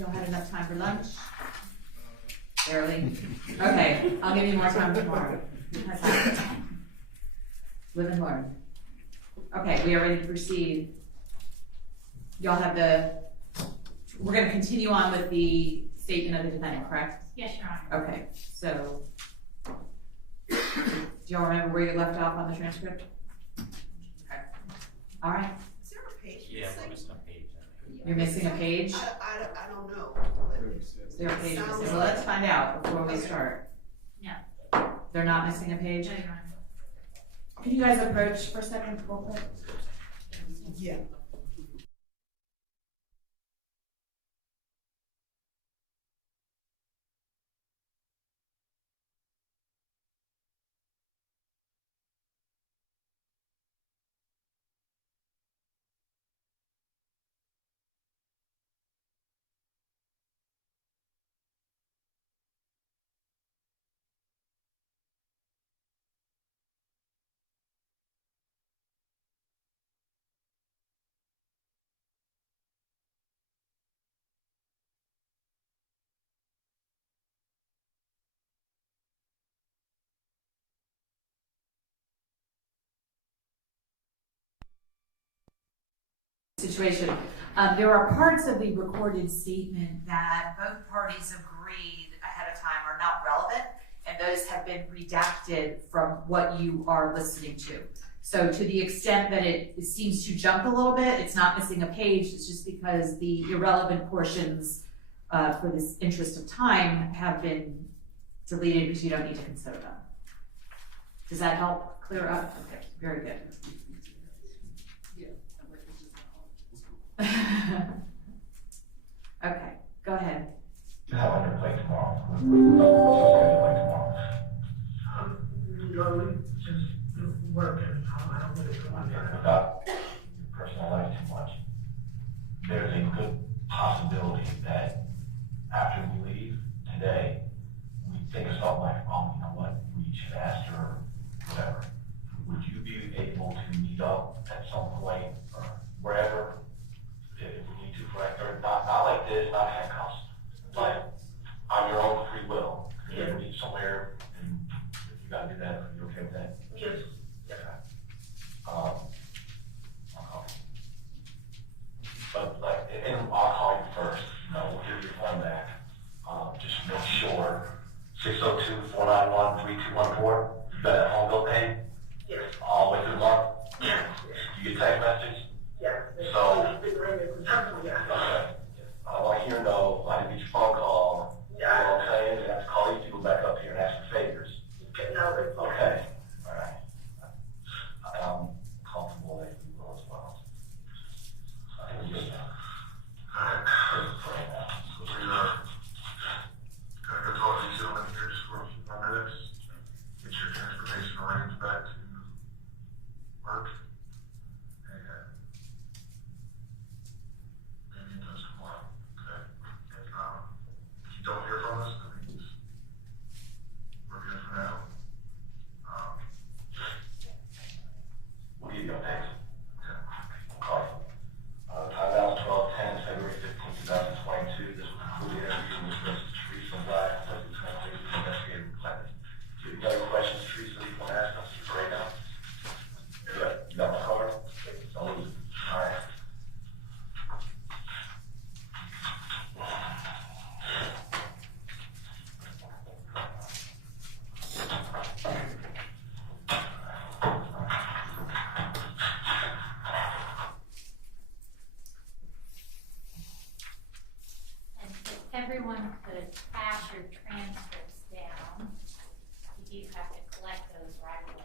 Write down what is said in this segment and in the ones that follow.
y'all had enough time for lunch? Barely? Okay, I'll give you more time tomorrow. How's that? Live and learn. Okay, we are ready to proceed. Y'all have we're gonna continue on with the statement of the defendant, correct? Yes, Your Honor. Okay, so, do y'all remember where you left off on the transcript? Okay, all right. Is there a page? Yeah, we're missing a page. You're missing a page? I don't know. Is there a page missing? Well, let's find out before we start. No. They're not missing a page? No, Your Honor. Can you guys approach for a second, real quick? Yeah. Situation. There are parts of the recorded statement that both parties agreed ahead of time are not relevant, and those have been redacted from what you are listening to. So to the extent that it seems to jump a little bit, it's not missing a page, it's just because the irrelevant portions for this interest of time have been deleted because you don't need to consider them. Does that help clear up? Okay, very good. Okay, go ahead. Have on your plate tomorrow. Just working. I don't really go on there. Without your personal life too much. There's a good possibility that after we leave today, we think of something like, oh, you know what, we should ask her or whatever. Would you be able to meet up at some point or wherever if we need to, or not like this, not handcuffs, like on your own free will? If you meet somewhere and if you gotta do that, are you okay with that? Yes. Yeah. But like, and I'll call you first, you know, we'll give you your phone back. Just make sure, 602-491-3214, you got that home bill paid? Yes. All the way through the month? Yes. You get text messages? Yes. So- Yeah. Okay. I want to hear no, I didn't get your phone call. You know what I'm saying? You have to call these people back up here and ask for favors. Okay, now it's Okay, all right. I'm comfortable that you will as well. I think we're good now. Alright. Pray now. So we're gonna go talk to you gentlemen here just for a few more minutes. Get your transportation arranged back to work. And maybe in touch tomorrow, okay? If you don't hear from us, that means we're good for now. We'll give you updates. Okay. Call you. Time now is 12:10, February 15, 2022. This will conclude the interview with Mrs. Teresa Black, Clifton Doe, investigator with Clifton. If you have any questions, Teresa, you want to ask us right now? Yeah, you got my card? Don't lose it. All right. And if everyone could pass your transcripts down, you do have to collect those right away.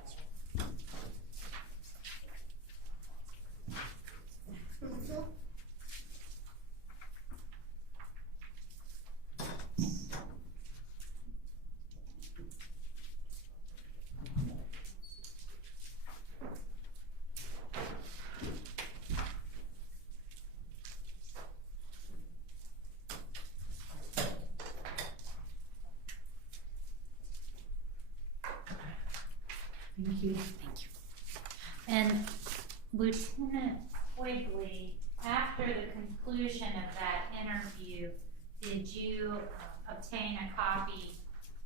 Thank you. Thank you. And Lieutenant Quigley, after the conclusion of that interview, did you obtain a copy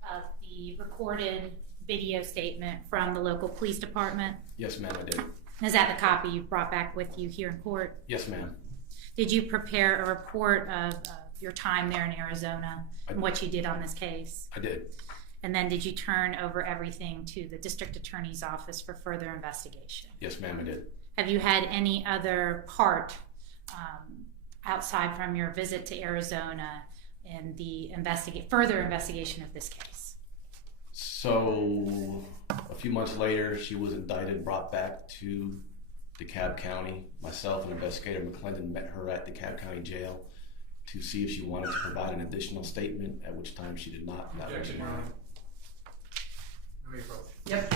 of the recorded video statement from the local police department? Yes, ma'am, I did. Is that the copy you brought back with you here in court? Yes, ma'am. Did you prepare a report of your time there in Arizona and what you did on this case? I did. And then did you turn over everything to the district attorney's office for further investigation? Yes, ma'am, I did. Have you had any other part outside from your visit to Arizona in the further investigation of this case? So a few months later, she was indicted and brought back to DeKalb County. Myself and Investigator McClendon met her at DeKalb County Jail to see if she wanted to provide an additional statement, at which time she did not. And that was Objection, Your Honor. Let me approach. Yep.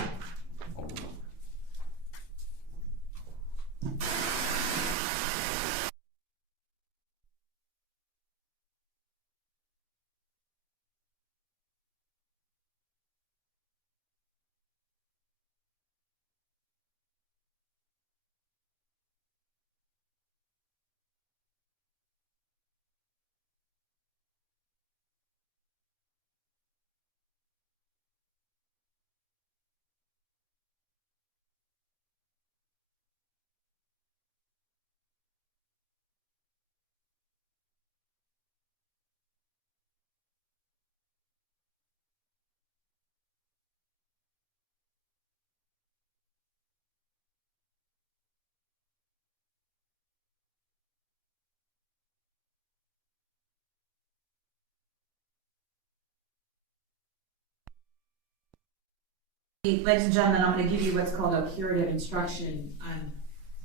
Ladies and gentlemen, I'm going to give you what's called a curative instruction.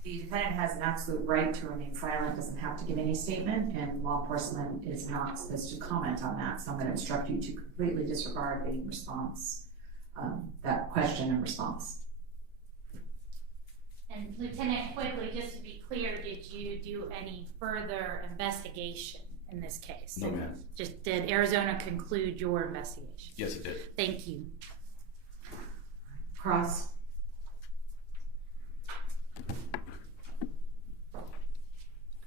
The defendant has an absolute right to remain silent, doesn't have to give any statement, and law enforcement is not supposed to comment on that. So I'm going to instruct you to completely disregard any response, that question and response. And Lieutenant, quickly, just to be clear, did you do any further investigation in this case? No, ma'am. Just did Arizona conclude your investigation? Yes, it did. Thank you. Cross. Good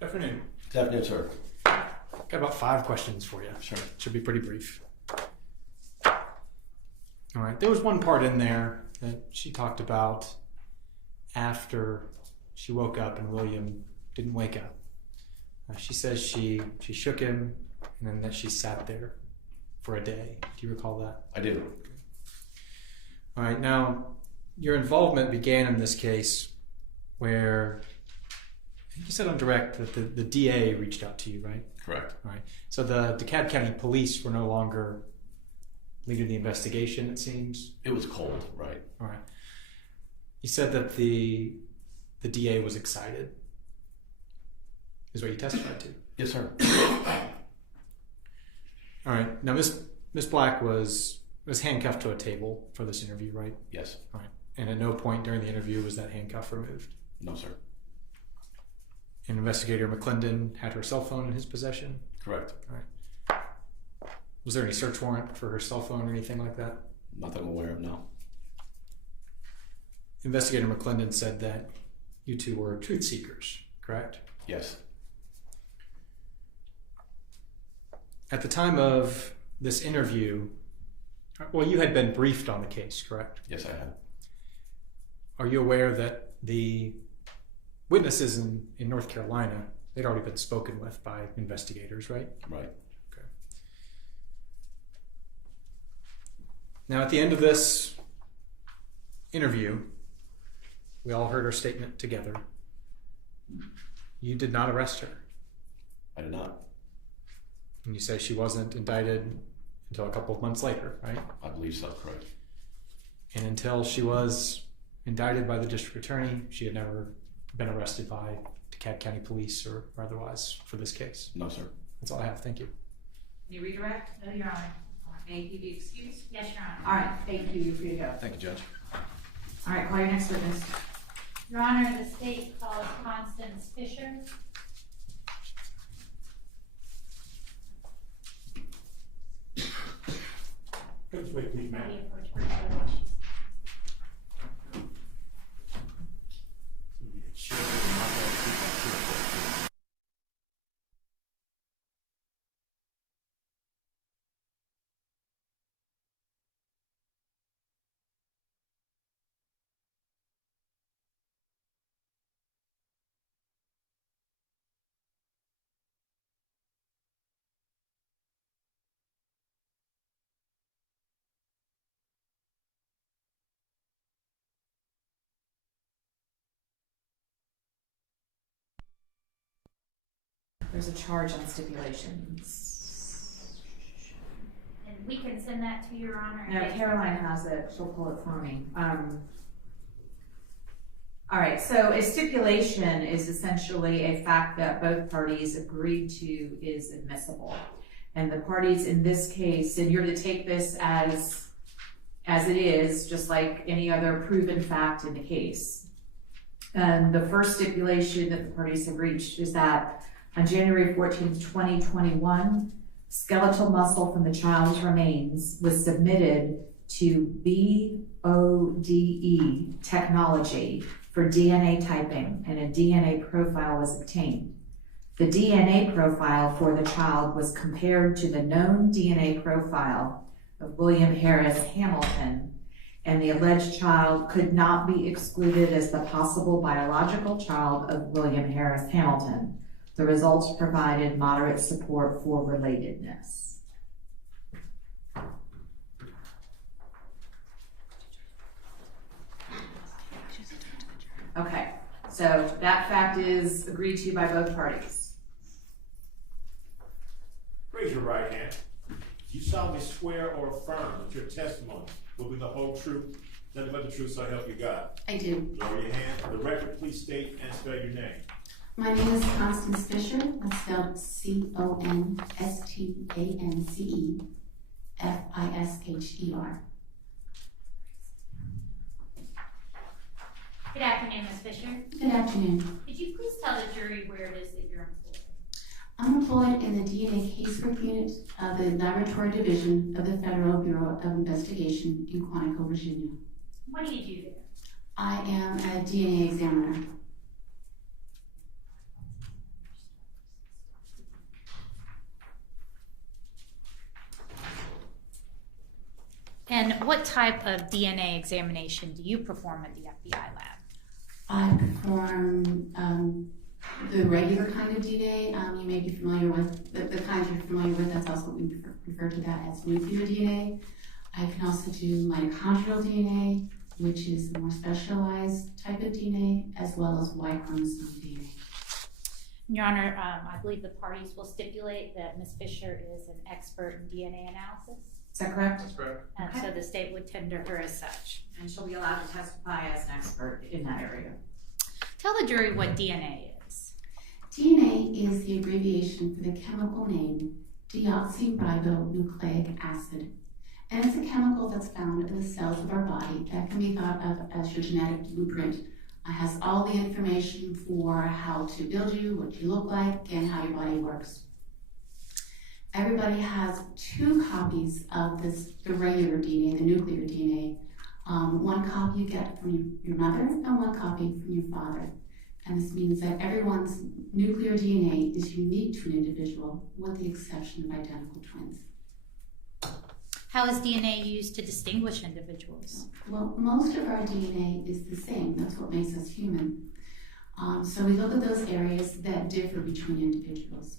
afternoon. Good afternoon, sir. Got about 5 questions for you. Sure. Should be pretty brief. All right. There was one part in there that she talked about after she woke up and William didn't wake up. She says she shook him and then that she sat there for a day. Do you recall that? I do. All right. Now, your involvement began in this case where I think you said on direct that the DA reached out to you, right? Correct. All right. So the DeKalb County Police were no longer leading the investigation, it seems. It was cold, right? All right. You said that the DA was excited, is what you testified to. Yes, sir. All right. Now, Miss Black was handcuffed to a table for this interview, right? Yes. All right. And at no point during the interview was that handcuff removed. No, sir. And Investigator McClendon had her cell phone in his possession. Correct. All right. Was there any search warrant for her cell phone or anything like that? Nothing I'm aware of, no. Investigator McClendon said that you two were truth seekers, correct? Yes. At the time of this interview, well, you had been briefed on the case, correct? Yes, I have. Are you aware that the witnesses in North Carolina, they'd already been spoken with by investigators, right? Right. Okay. Now, at the end of this interview, we all heard her statement together. You did not arrest her. I did not. And you say she wasn't indicted until a couple of months later, right? I believe so, correct. And until she was indicted by the district attorney, she had never been arrested by DeKalb County Police or otherwise for this case. No, sir. That's all I have. Thank you. Can you redirect? No, Your Honor. May he be excused? Yes, Your Honor. All right, thank you. You're free to go. Thank you, Judge. All right, call your next witness. Your Honor, the state calls Constance Fisher. Wait, please, ma'am. How do you approach her? There's a charge on stipulations. And we can send that to Your Honor. No, Caroline has it. She'll pull it for me. All right, so a stipulation is essentially a fact that both parties agreed to is admissible. And the parties in this case, and you're to take this as it is, just like any other proven fact in the case. And the first stipulation that the parties have reached is that on January 14, 2021, skeletal muscle from the child's remains was submitted to BODE technology for DNA typing, and a DNA profile was obtained. The DNA profile for the child was compared to the known DNA profile of William Harris Hamilton, and the alleged child could not be excluded as the possible biological child of William Harris Hamilton. The results provided moderate support for relatedness. Okay, so that fact is agreed to by both parties. Raise your right hand. You solemnly swear or affirm that your testimony will be the whole truth, nothing but the truth, so help you God. I do. Lower your hand. For the record, please state and spell your name. My name is Constance Fisher. That's spelled CONSTANCEFISHER. Good afternoon, Ms. Fisher. Good afternoon. Could you please tell the jury where it is that you're employed? I'm employed in the DNA casework unit of the Laboratory Division of the Federal Bureau of Investigation in Quantico, Virginia. What do you do there? I am a DNA examiner. And what type of DNA examination do you perform at the FBI lab? I perform the regular kind of DNA. You may be familiar with the kinds you're familiar with. That's also we refer to that as nuclear DNA. I can also do mitochondrial DNA, which is a more specialized type of DNA, as well as Y chromosome DNA. Your Honor, I believe the parties will stipulate that Ms. Fisher is an expert in DNA analysis. Is that correct? That's correct. Okay. So the state would tender her as such. And she'll be allowed to testify as an expert in that area. Tell the jury what DNA is. DNA is the abbreviation for the chemical name deoxyribonucleic acid. And it's a chemical that's found in the cells of our body that can be thought of as your genetic blueprint. It has all the information for how to build you, what you look like, and how your body works. Everybody has 2 copies of the regular DNA, the nuclear DNA. One copy you get from your mother and one copy from your father. And this means that everyone's nuclear DNA is unique to an individual with the exception of identical twins. How is DNA used to distinguish individuals? Well, most of our DNA is the same. That's what makes us human. So we look at those areas that differ between individuals.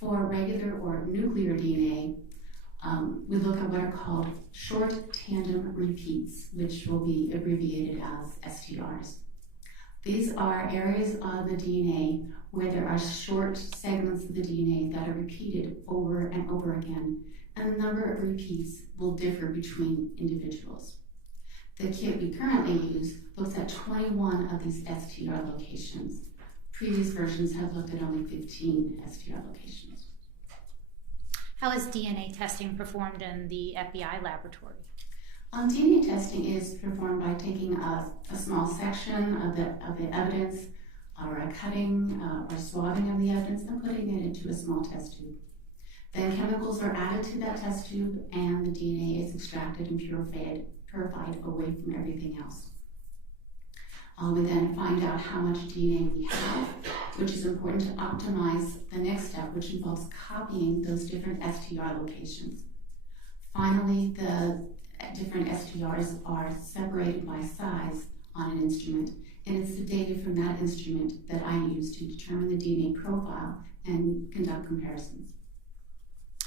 For regular or nuclear DNA, we look at what are called short tandem repeats, which will be abbreviated as STRs. These are areas of the DNA where there are short segments of the DNA that are repeated over and over again, and the number of repeats will differ between individuals. The kit we currently use looks at 21 of these STR locations. Previous versions have looked at only 15 STR locations. How is DNA testing performed in the FBI laboratory? DNA testing is performed by taking a small section of the evidence, or a cutting or swabbing of the evidence, and putting it into a small test tube. Then chemicals are added to that test tube, and the DNA is extracted and purified away from everything else. We then find out how much DNA we have, which is important to optimize the next step, which involves copying those different STR locations. Finally, the different STRs are separated by size on an instrument, and it's the data from that instrument that I use to determine the DNA profile and conduct comparisons.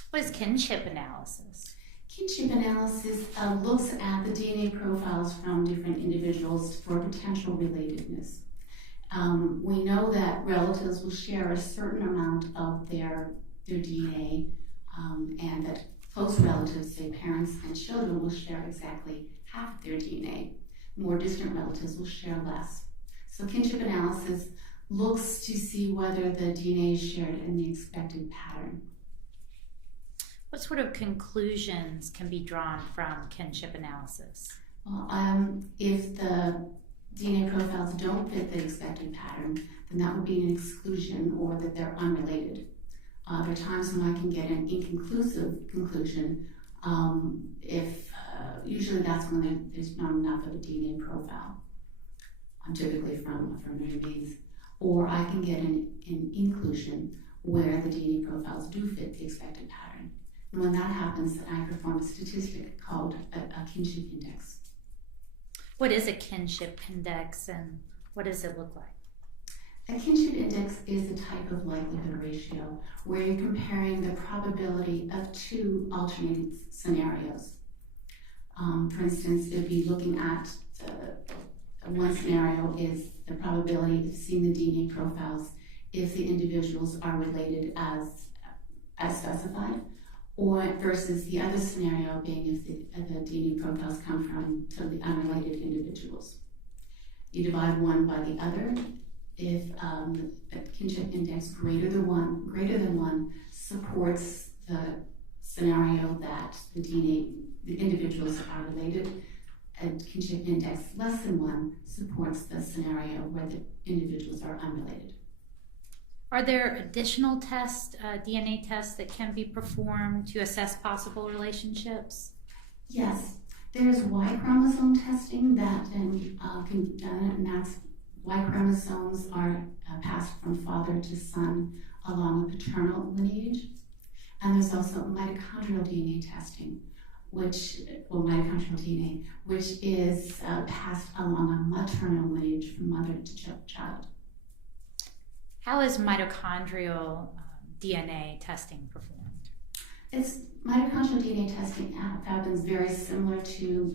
What is kinship analysis? Kinship analysis looks at the DNA profiles from different individuals for potential relatedness. We know that relatives will share a certain amount of their DNA, and that close relatives, say parents and children, will share exactly half of their DNA. More distant relatives will share less. So kinship analysis looks to see whether the DNA is shared in the expected pattern. What sort of conclusions can be drawn from kinship analysis? Well, if the DNA profiles don't fit the expected pattern, then that would be an exclusion, or that they're unrelated. There are times when I can get an inconclusive conclusion if usually that's when there's not enough of a DNA profile, typically from remains. Or I can get an inclusion where the DNA profiles do fit the expected pattern. And when that happens, I perform a statistic called a kinship index. What is a kinship index and what does it look like? A kinship index is a type of likelihood ratio where you're comparing the probability of two alternating scenarios. For instance, if you're looking at one scenario is the probability of seeing the DNA profiles if the individuals are related as specified, or versus the other scenario being if the DNA profiles come from totally unrelated individuals. You divide one by the other. If a kinship index greater than one supports the scenario that the individuals are related, a kinship index less than 1 supports the scenario where the individuals are unrelated. Are there additional tests, DNA tests that can be performed to assess possible relationships? Yes, there's Y chromosome testing that can be done, and that's Y chromosomes are passed from father to son along a paternal lineage. And there's also mitochondrial DNA testing, which is passed along a maternal lineage from mother to child. How is mitochondrial DNA testing performed? Mitochondrial DNA testing happens very similar to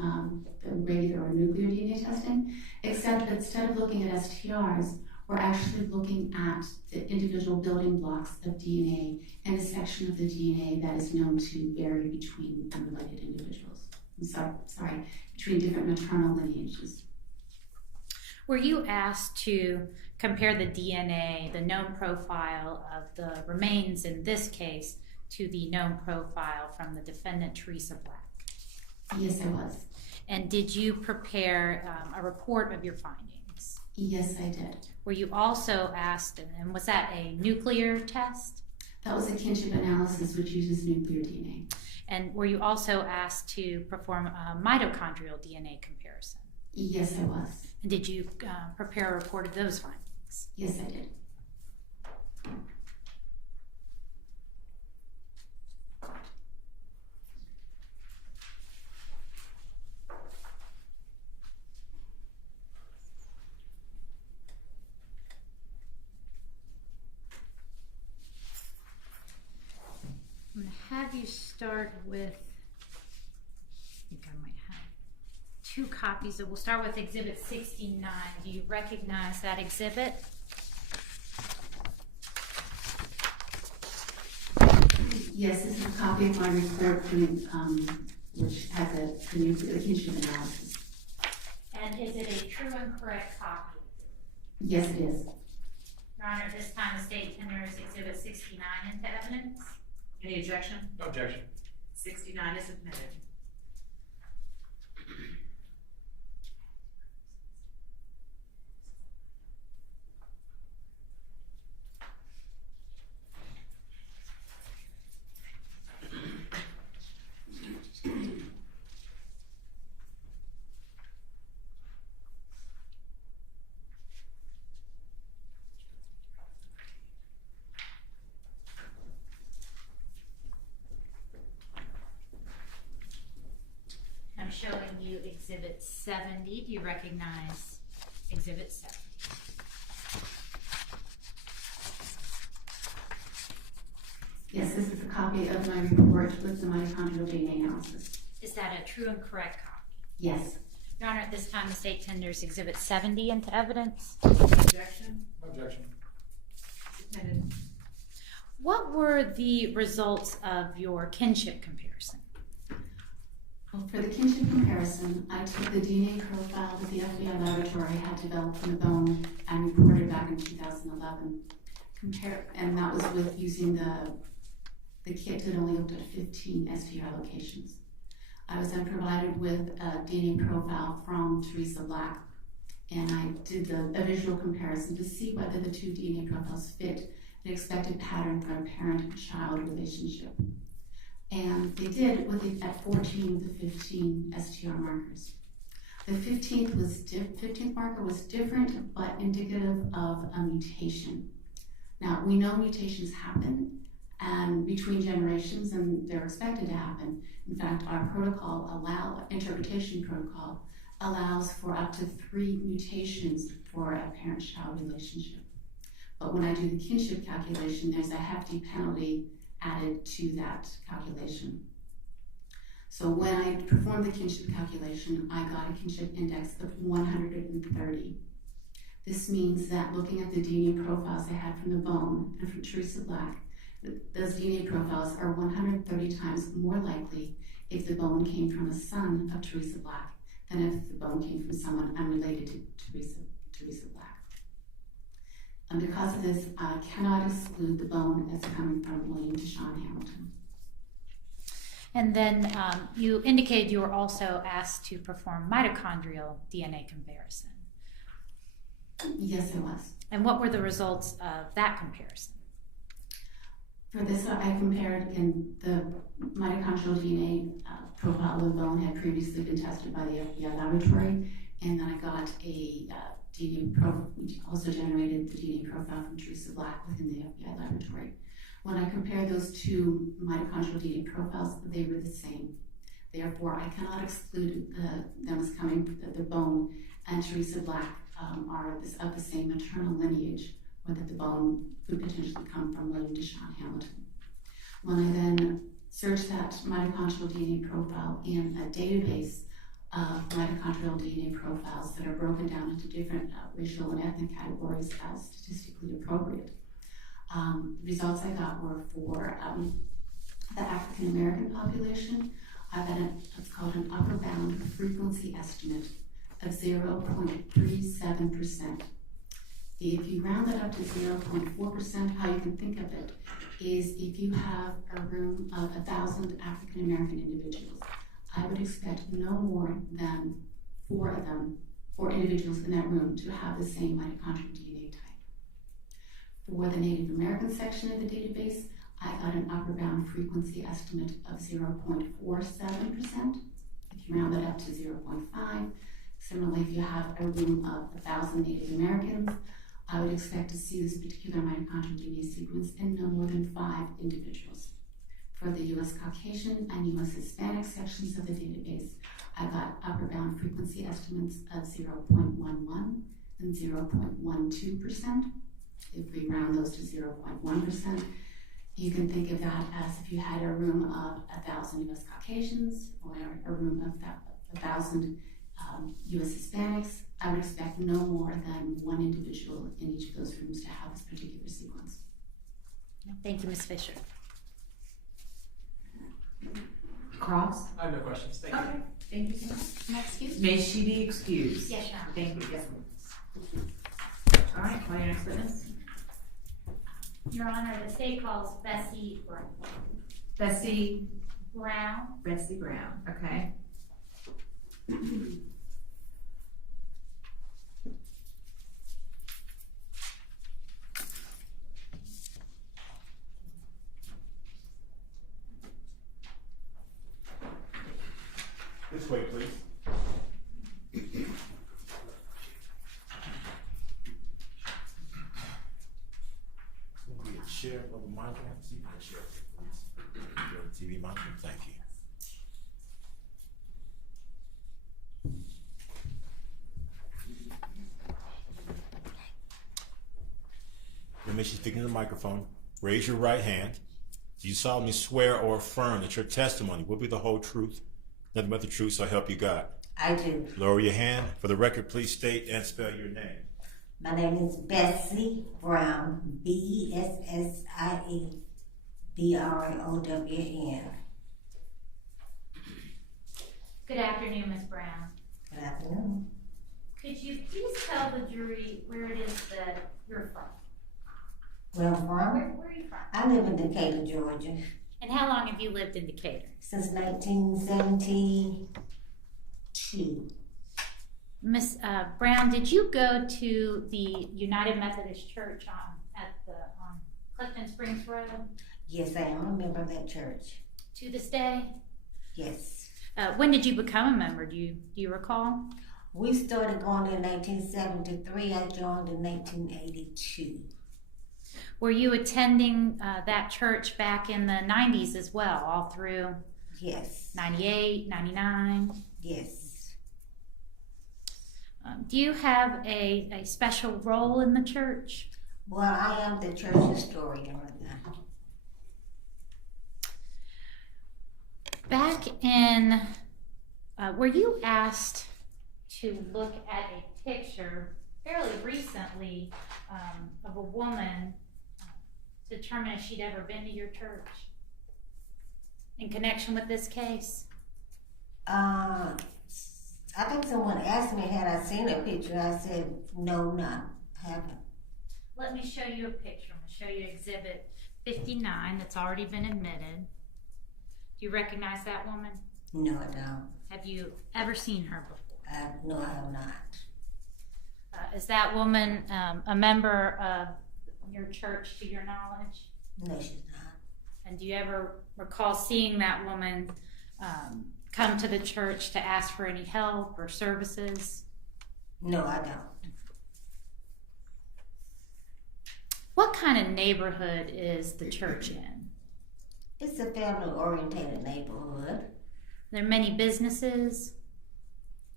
the regular or nuclear DNA testing, except that instead of looking at STRs, we're actually looking at the individual building blocks of DNA and a section of the DNA that is known to vary between unrelated individuals. Between different maternal lineages. Were you asked to compare the DNA, the known profile of the remains in this case, to the known profile from the defendant, Teresa Black? Yes, I was. And did you prepare a report of your findings? Yes, I did. Were you also asked, and was that a nuclear test? That was a kinship analysis which uses nuclear DNA. And were you also asked to perform a mitochondrial DNA comparison? Yes, I was. And did you prepare a report of those findings? Yes, I did. I'm going to have you start with, I think I might have 2 copies. So we'll start with Exhibit 69. Do you recognize that exhibit? Yes, this is a copy of my report which has a nuclear kinship analysis. And is it a true and correct copy? Yes, it is. Your Honor, at this time the state tenders Exhibit 69 into evidence. Any objection? No objection. 69 is admitted. I'm showing you Exhibit 70. Do you recognize Exhibit 70? Yes, this is a copy of my report with the mitochondrial DNA analysis. Is that a true and correct copy? Yes. Your Honor, at this time, the state tenders Exhibit 70 into evidence. Objection? Objection. Submitted. What were the results of your kinship comparison? Well, for the kinship comparison, I took the DNA profile that the FBI laboratory had developed from the bone and reported back in 2011. And that was with using the kit that only looked at 15 STR locations. I was then provided with a DNA profile from Teresa Black, and I did a visual comparison to see whether the two DNA profiles fit an expected pattern for a parent-child relationship. And they did with it at 14 of the 15 STR markers. The 15th marker was different, but indicative of a mutation. Now, we know mutations happen and between generations, and they're expected to happen. In fact, our interpretation protocol allows for up to 3 mutations for a parent-child relationship. But when I do the kinship calculation, there's a hefty penalty added to that calculation. So when I performed the kinship calculation, I got a kinship index of 130. This means that looking at the DNA profiles I had from the bone and from Teresa Black, those DNA profiles are 130 times more likely if the bone came from a son of Teresa Black than if the bone came from someone unrelated to Teresa Black. And because of this, I cannot exclude the bone as coming from William Dashawn Hamilton. And then you indicated you were also asked to perform mitochondrial DNA comparison. Yes, I was. And what were the results of that comparison? For this, I compared in the mitochondrial DNA profile of the bone had previously been tested by the FBI laboratory, and then I got a DNA profile, also generated the DNA profile from Teresa Black within the FBI laboratory. When I compared those two mitochondrial DNA profiles, they were the same. Therefore, I cannot exclude them as coming from the bone and Teresa Black are of the same maternal lineage, or that the bone could potentially come from William Dashawn Hamilton. When I then searched that mitochondrial DNA profile in a database of mitochondrial DNA profiles that are broken down into different racial and ethnic categories as statistically appropriate, the results I got were for the African American population. I got what's called an upper bound frequency estimate of 0.37%. If you round that up to 0.4%, how you can think of it is if you have a room of 1,000 African American individuals, I would expect no more than 4 individuals in that room to have the same mitochondrial DNA type. For the Native American section of the database, I got an upper bound frequency estimate of 0.47%. If you round that up to 0.5, similarly, if you have a room of 1,000 Native Americans, I would expect to see this particular mitochondrial DNA sequence in no more than 5 individuals. For the U.S. Caucasian and U.S. Hispanic sections of the database, I got upper bound frequency estimates of 0.11 and 0.12%. If we round those to 0.1%, you can think of that as if you had a room of 1,000 U.S. Caucasians or a room of 1,000 U.S. Hispanics, I would expect no more than 1 individual in each of those rooms to have this particular sequence. Thank you, Ms. Fisher. Cross? I have no questions. Thank Okay, thank you so much. Can I excuse? May she be excused? Yes, Your Honor. Thank you, yes. All right, call your next witness. Your Honor, the state calls Bessie Brown. Bessie Brown. Okay. This way, please. Will you share of the monitor? See if you can share it, please. Your TV monitor, thank you. Now, make sure you speak into the microphone. Raise your right hand. Do you solemnly swear or affirm that your testimony will be the whole truth, nothing but the truth, so help you God? I do. Lower your hand. For the record, please state and spell your name. My name is Bessie Brown, BESSIE-BRAOWN. Good afternoon, Ms. Brown. Good afternoon. Could you please tell the jury where it is that you're from? Where I'm from? Where are you from? I live in Decatur, Georgia. And how long have you lived in Decatur? Since 1972. Miss Brown, did you go to the United Methodist Church on Clifton Springs Road? Yes, I am a member of that church. To this day? Yes. When did you become a member? Do you recall? We started going in 1973. I joined in 1982. Were you attending that church back in the 90s as well, all through? Yes. 98, 99? Yes. Do you have a special role in the church? Well, I am the church historian right now. Back in, were you asked to look at a picture fairly recently of a woman to determine if she'd ever been to your church in connection with this case? I think someone asked me had I seen a picture. I said, no, I haven't. Let me show you a picture. I'm going to show you Exhibit 59 that's already been admitted. Do you recognize that woman? No, I don't. Have you ever seen her before? No, I have not. Is that woman a member of your church to your knowledge? No, she's not. And do you ever recall seeing that woman come to the church to ask for any help or services? No, I don't. What kind of neighborhood is the church in? It's a family-oriented neighborhood. Are there many businesses?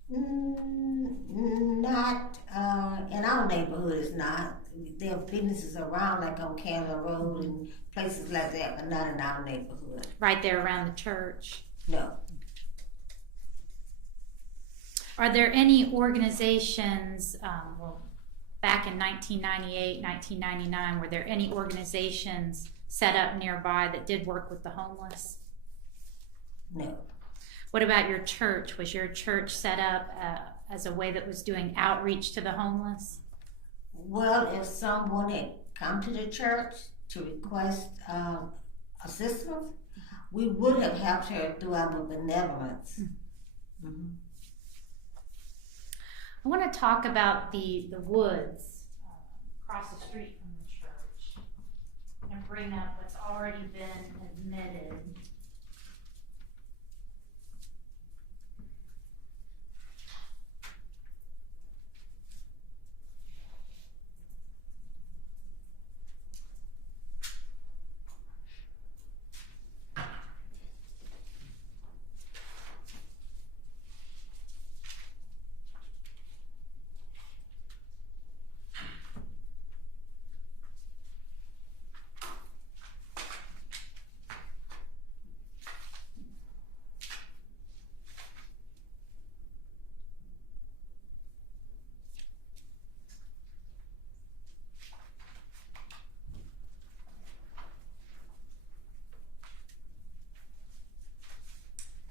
Not in our neighborhood. It's not. There are businesses around, like on Canada Road and places like that, but not in our neighborhood. Right there around the church? No. Are there any organizations, back in 1998, 1999, were there any organizations set up nearby that did work with the homeless? No. What about your church? Was your church set up as a way that was doing outreach to the homeless? Well, if someone had come to the church to request assistance, we would have helped her through our benevolence. Mm-hmm. I want to talk about the woods across the street from the church and bring up what's already been admitted.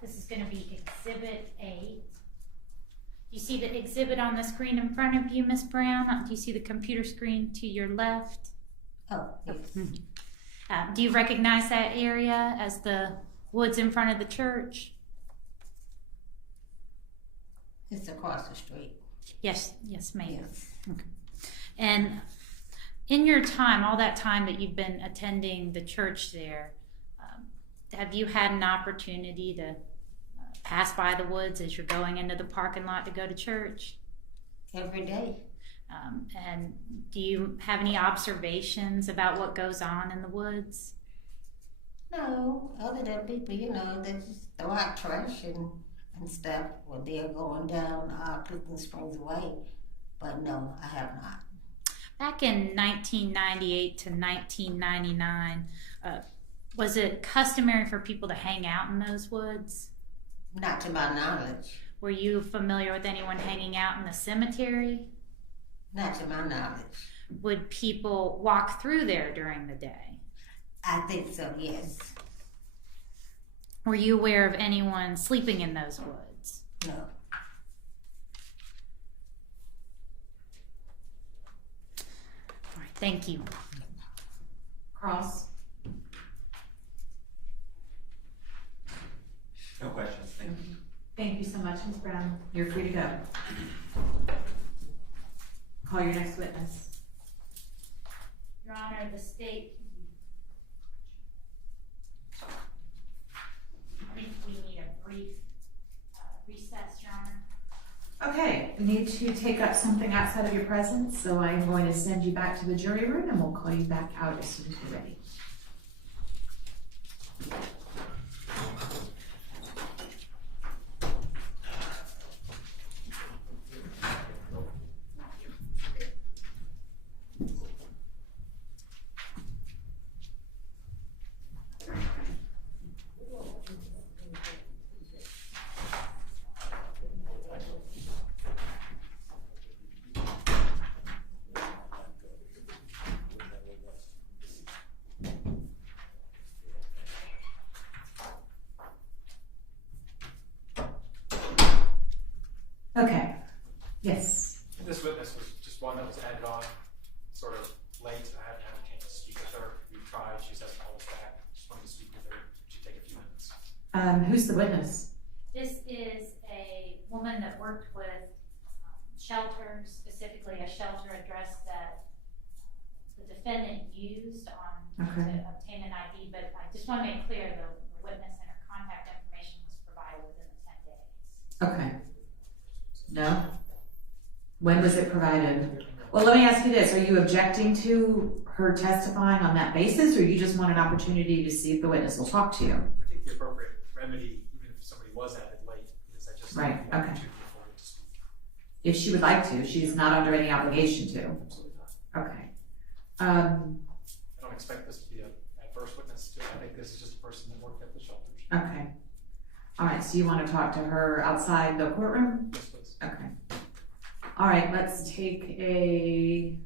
This is going to be Exhibit 8. Do you see the exhibit on the screen in front of you, Ms. Brown? Do you see the computer screen to your left? Oh, yes. Do you recognize that area as the woods in front of the church? It's across the street. Yes, ma'am. Yes. Okay. And in your time, all that time that you've been attending the church there, have you had an opportunity to pass by the woods as you're going into the parking lot to go to church? Every day. And do you have any observations about what goes on in the woods? No, other than people, they just throw out trash and stuff when they're going down Clifton Springs Way. But no, I have not. Back in 1998 to 1999, was it customary for people to hang out in those woods? Not to my knowledge. Were you familiar with anyone hanging out in the cemetery? Not to my knowledge. Would people walk through there during the day? I think so, yes. Were you aware of anyone sleeping in those woods? No. All right, thank you. Cross. No questions, thank you. Thank you so much, Ms. Brown. You're free to go. Call your next witness. Your Honor, the state. I think we need a brief recess, Your Honor. Okay, we need to take up something outside of your presence, so I'm going to send you back to the jury room and we'll call you back out as soon as you're ready. Okay, yes. This witness was just one that was added on sort of late. I haven't had a chance to speak with her. We've tried. She says call us back. Just wanted to speak with her. She'd take a few minutes. Who's the witness? This is a woman that worked with shelters, specifically a shelter address that the defendant used on to obtain an ID, but I just want to make clear the witness and her contact information was provided within the 10 days. Okay. No? When was it provided? Well, let me ask you this. Are you objecting to her testifying on that basis, or you just want an opportunity to see if the witness will talk to you? I think the appropriate remedy, even if somebody was added late, is I just Right, need the okay. opportunity for her to speak. If she would like to. She's not under any obligation to. Absolutely not. Okay. I don't expect this to be an adverse witness. I think this is just a person that worked at the shelters. Okay. All right, so you want to talk to her outside the courtroom? Yes, please. Okay. All right, let's take a,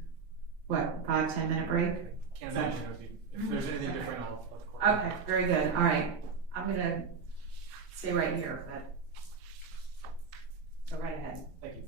5-10 minute break? Can't imagine it would be, if there's anything different, I'll let the court know. Okay, very good. All right. I'm going to stay right here, but go right ahead. Thank you.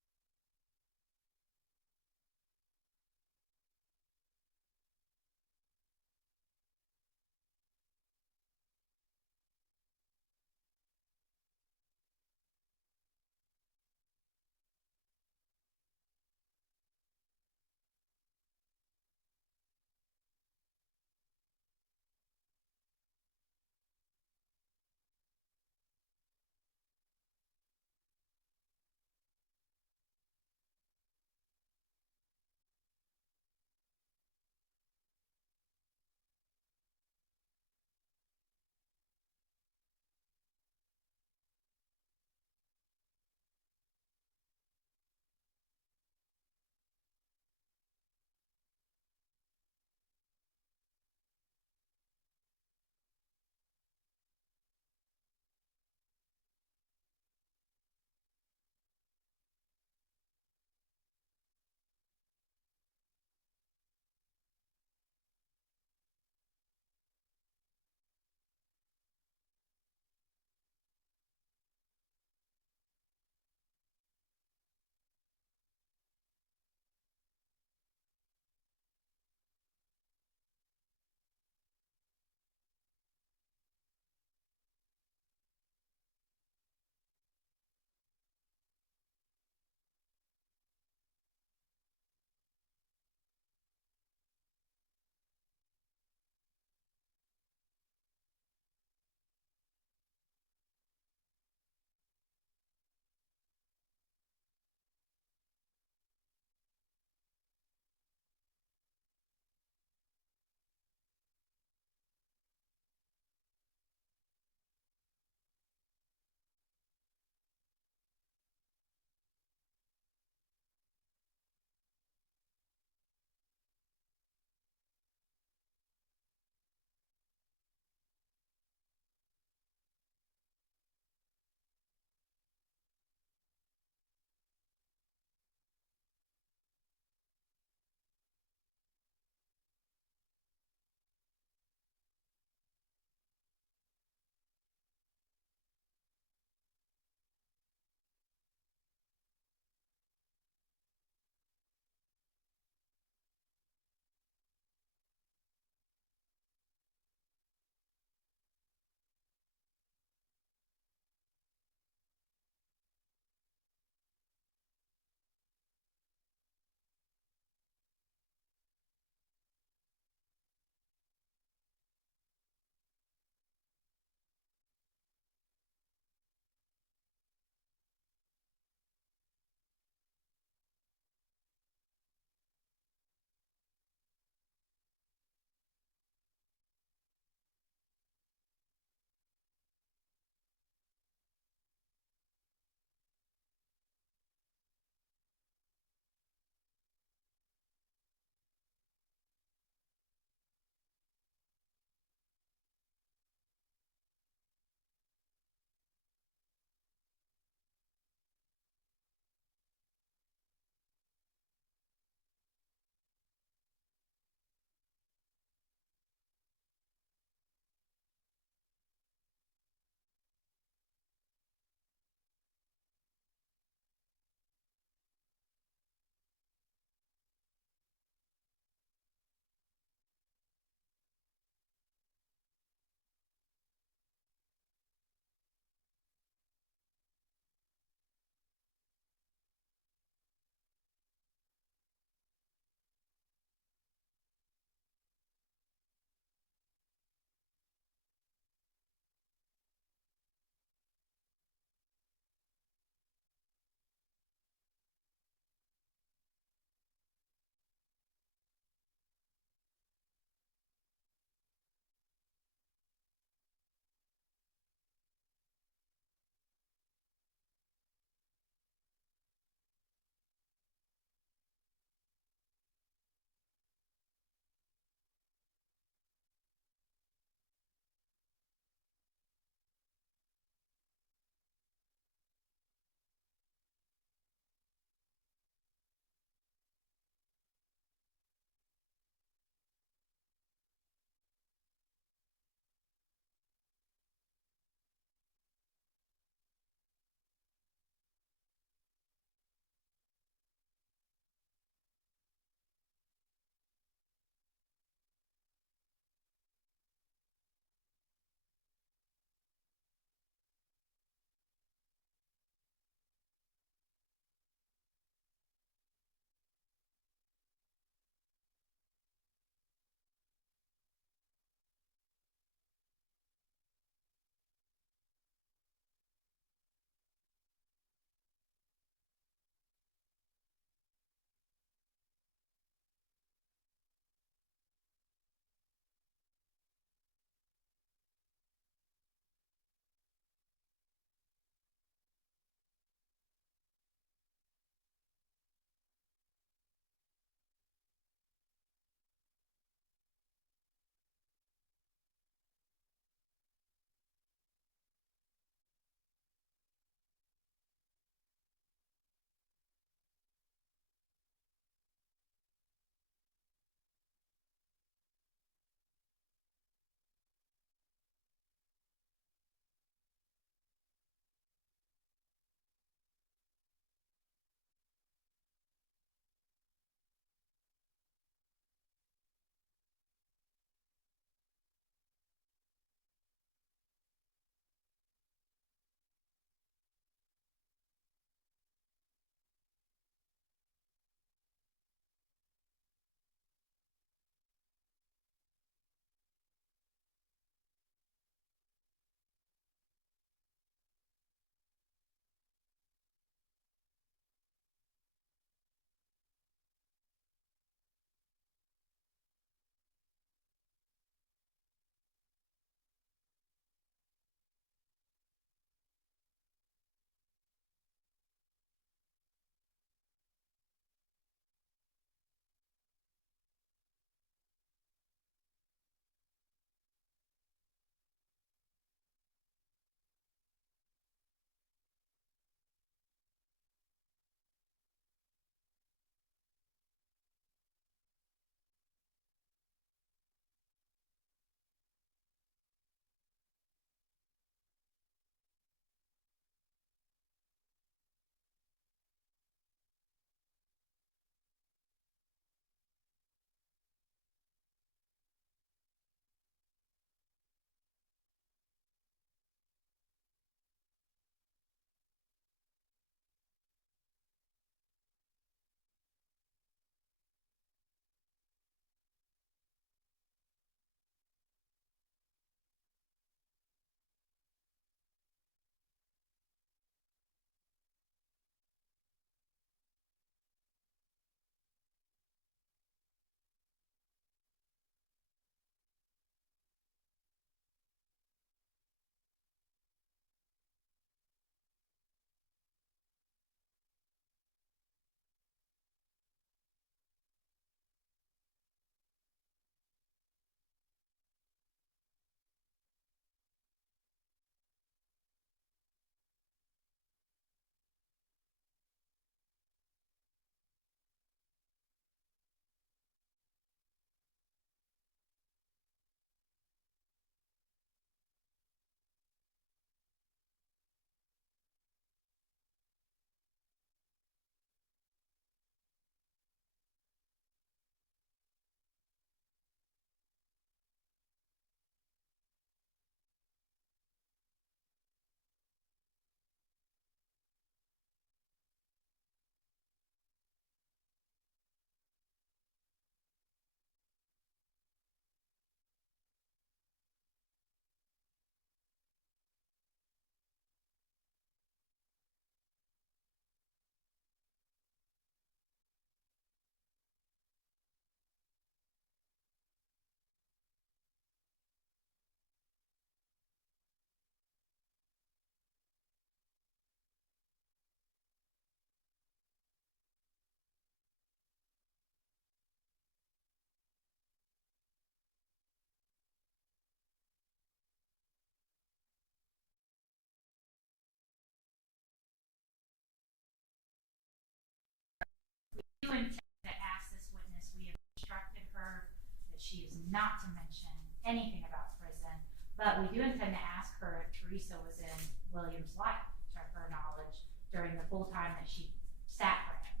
do intend to ask this witness, we have instructed her that she is not to mention anything about prison, but we do intend to ask her if Teresa was in William's life, to her knowledge, during the full time that she sat for him.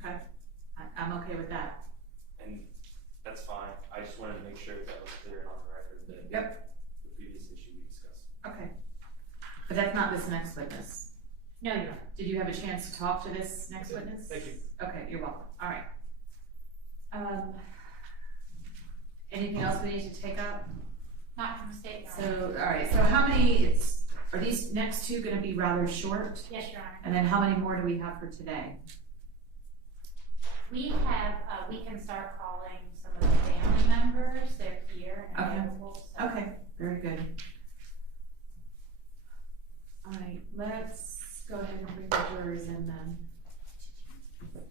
Okay, I'm okay with that. And that's fine. I just wanted to make sure that was clear and on the record that the previous issue we discussed. Okay. But that's not this next witness. No, Your Honor. Did you have a chance to talk to this next witness? Thank you. Okay, you're welcome. All right. Anything else we need to take up? Not from the state, Your So, Honor. all right, so how many, are these next two gonna be rather short? Yes, Your Honor. And then how many more do we have for today? We have, we can start calling some of the family members. They're here and Okay. available. So. Okay, very good. All right, let's go ahead and bring the jurors in then. Okay.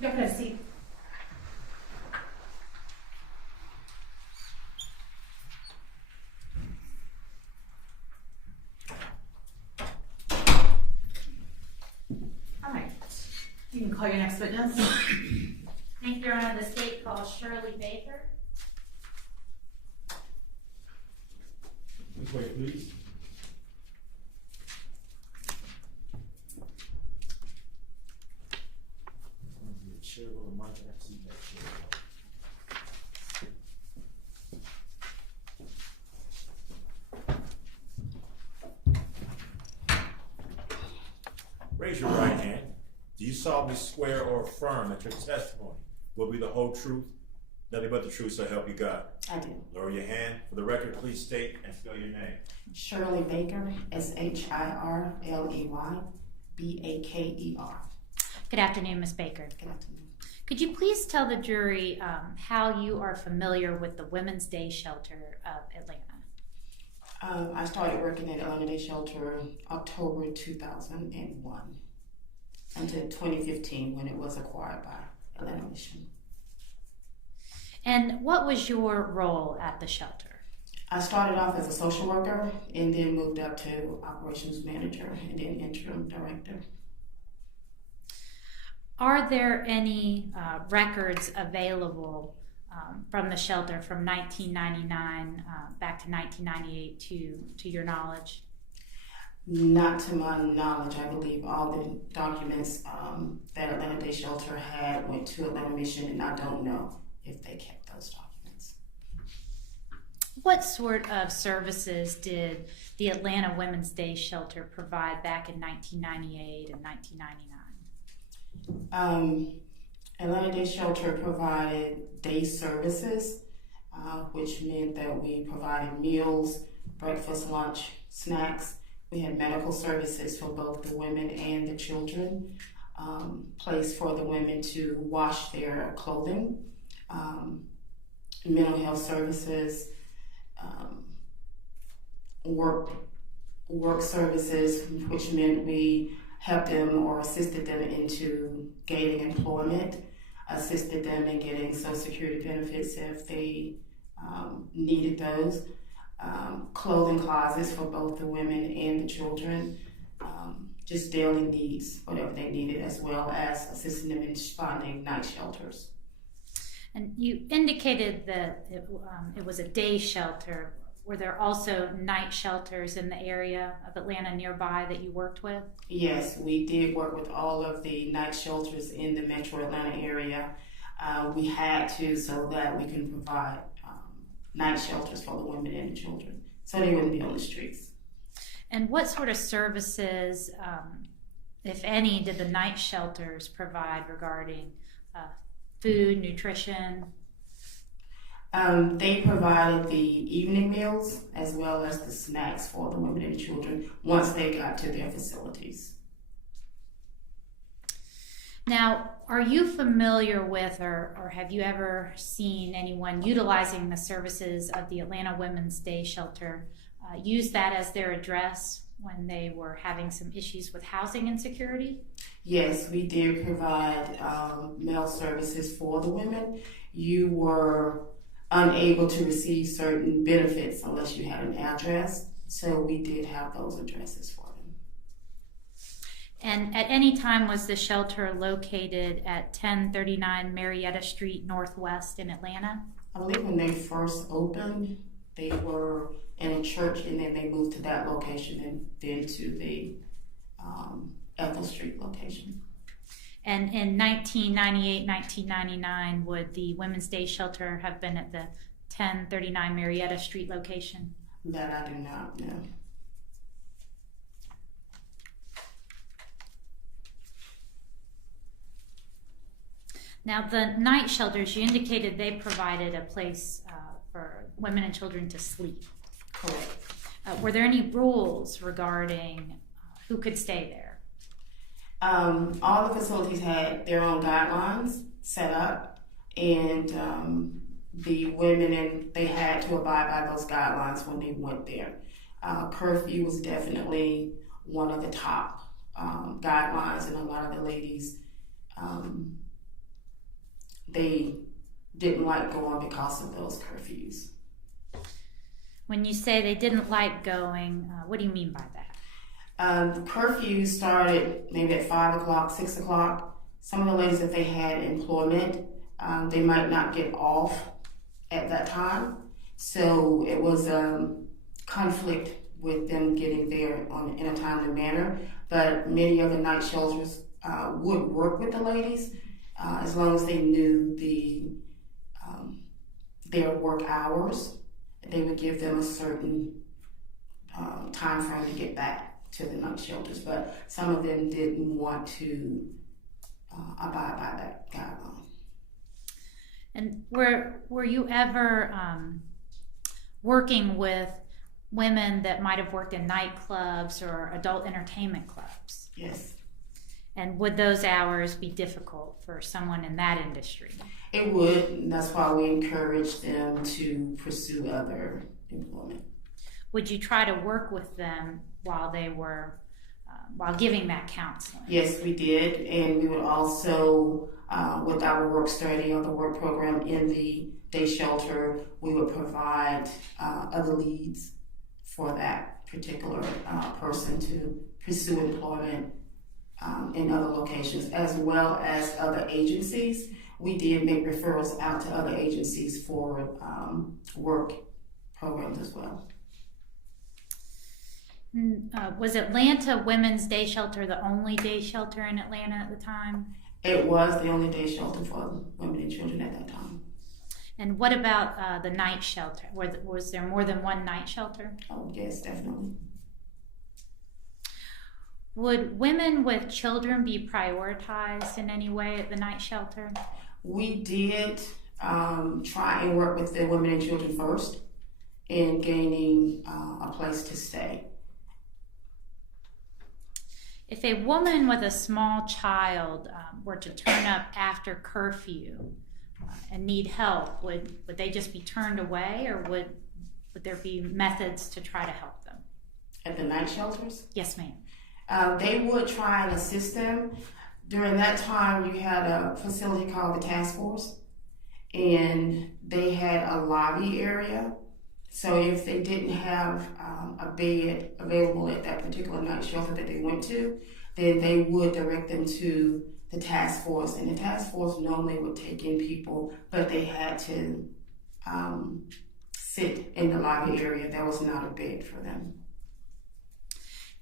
Go ahead, see. All right, you can call your next witness. Thank you, Your Honor. The state calls Shirley Baker. This way, please. Chair with a mic, I have to see that chair. Raise your right hand. Do you solemnly swear or affirm that your testimony will be the whole truth, nothing but the truth, so help you God? I do. Lower your hand. For the record, please state and spell your name. Shirley Baker, SHIRLEYBAKER. Good afternoon, Ms. Baker. Good afternoon. Could you please tell the jury how you are familiar with the Women's Day Shelter of Atlanta? I started working at Atlanta Day Shelter October 2001 until 2015 when it was acquired by Atlanta Mission. And what was your role at the shelter? I started off as a social worker and then moved up to operations manager and then interim director. Are there any records available from the shelter from 1999 back to 1998 to your knowledge? Not to my knowledge. I believe all the documents that Atlanta Day Shelter had went to Atlanta Mission, and I don't know if they kept those documents. What sort of services did the Atlanta Women's Day Shelter provide back in 1998 and 1999? Atlanta Day Shelter provided day services, which meant that we provided meals, breakfast, lunch, snacks. We had medical services for both the women and the children, place for the women to wash their clothing, mental health services, work services, which meant we helped them or assisted them into gaining employment. assisted them in getting Social Security benefits if they needed those. Clothing closets for both the women and the children. Just daily needs, whatever they needed, as well as assisting them in finding night shelters. And you indicated that it was a day shelter. Were there also night shelters in the area of Atlanta nearby that you worked with? Yes, we did work with all of the night shelters in the metro Atlanta area. We had to, so that we can provide night shelters for the women and the children, so they wouldn't be on the streets. And what sort of services, if any, did the night shelters provide regarding food, nutrition? They provided the evening meals as well as the snacks for the women and the children once they got to their facilities. Now, are you familiar with or have you ever seen anyone utilizing the services of the Atlanta Women's Day Shelter use that as their address when they were having some issues with housing insecurity? Yes, we did provide mail services for the women. You were unable to receive certain benefits unless you had an address, so we did have those addresses for them. And at any time was the shelter located at 1039 Marietta Street Northwest in Atlanta? I believe when they first opened, they were in a church, and then they moved to that location and then to the Ethel Street location. And in 1998, 1999, would the Women's Day Shelter have been at the 1039 Marietta Street location? That I do not know. Now, the night shelters, you indicated they provided a place for women and children to sleep. Correct. Were there any rules regarding who could stay there? All the facilities had their own guidelines set up, and the women, they had to abide by those guidelines when they went there. Curfew was definitely one of the top guidelines, and a lot of the ladies, they didn't like going because of those curfews. When you say they didn't like going, what do you mean by that? The curfew started maybe at 5 o'clock, 6 o'clock. Some of the ladies, if they had employment, they might not get off at that time. So it was a conflict with them getting there in a timely manner. But many of the night shelters would work with the ladies as long as they knew their work hours. They would give them a certain time frame to get back to the night shelters, but some of them didn't want to abide by that guideline. And were you ever working with women that might have worked in nightclubs or adult entertainment clubs? Yes. And would those hours be difficult for someone in that industry? It would, and that's why we encourage them to pursue other employment. Would you try to work with them while they were, while giving that counseling? Yes, we did, and we would also, with our work study or the work program in the day shelter, we would provide other leads for that particular person to pursue employment in other locations, as well as other agencies. We did make referrals out to other agencies for work programs as well. Was Atlanta Women's Day Shelter the only day shelter in Atlanta at the time? It was the only day shelter for women and children at that time. And what about the night shelter? Was there more than one night shelter? Oh, yes, definitely. Would women with children be prioritized in any way at the night shelter? We did try and work with the women and children first in gaining a place to stay. If a woman with a small child were to turn up after curfew and need help, would they just be turned away, or would there be methods to try to help them? At the night shelters? Yes, ma'am. They would try and assist them. During that time, you had a facility called the Task Force, and they had a lobby area. So if they didn't have a bed available at that particular night shelter that they went to, then they would direct them to the task force. And the task force normally would take in people, but they had to sit in the lobby area. There was not a bed for them.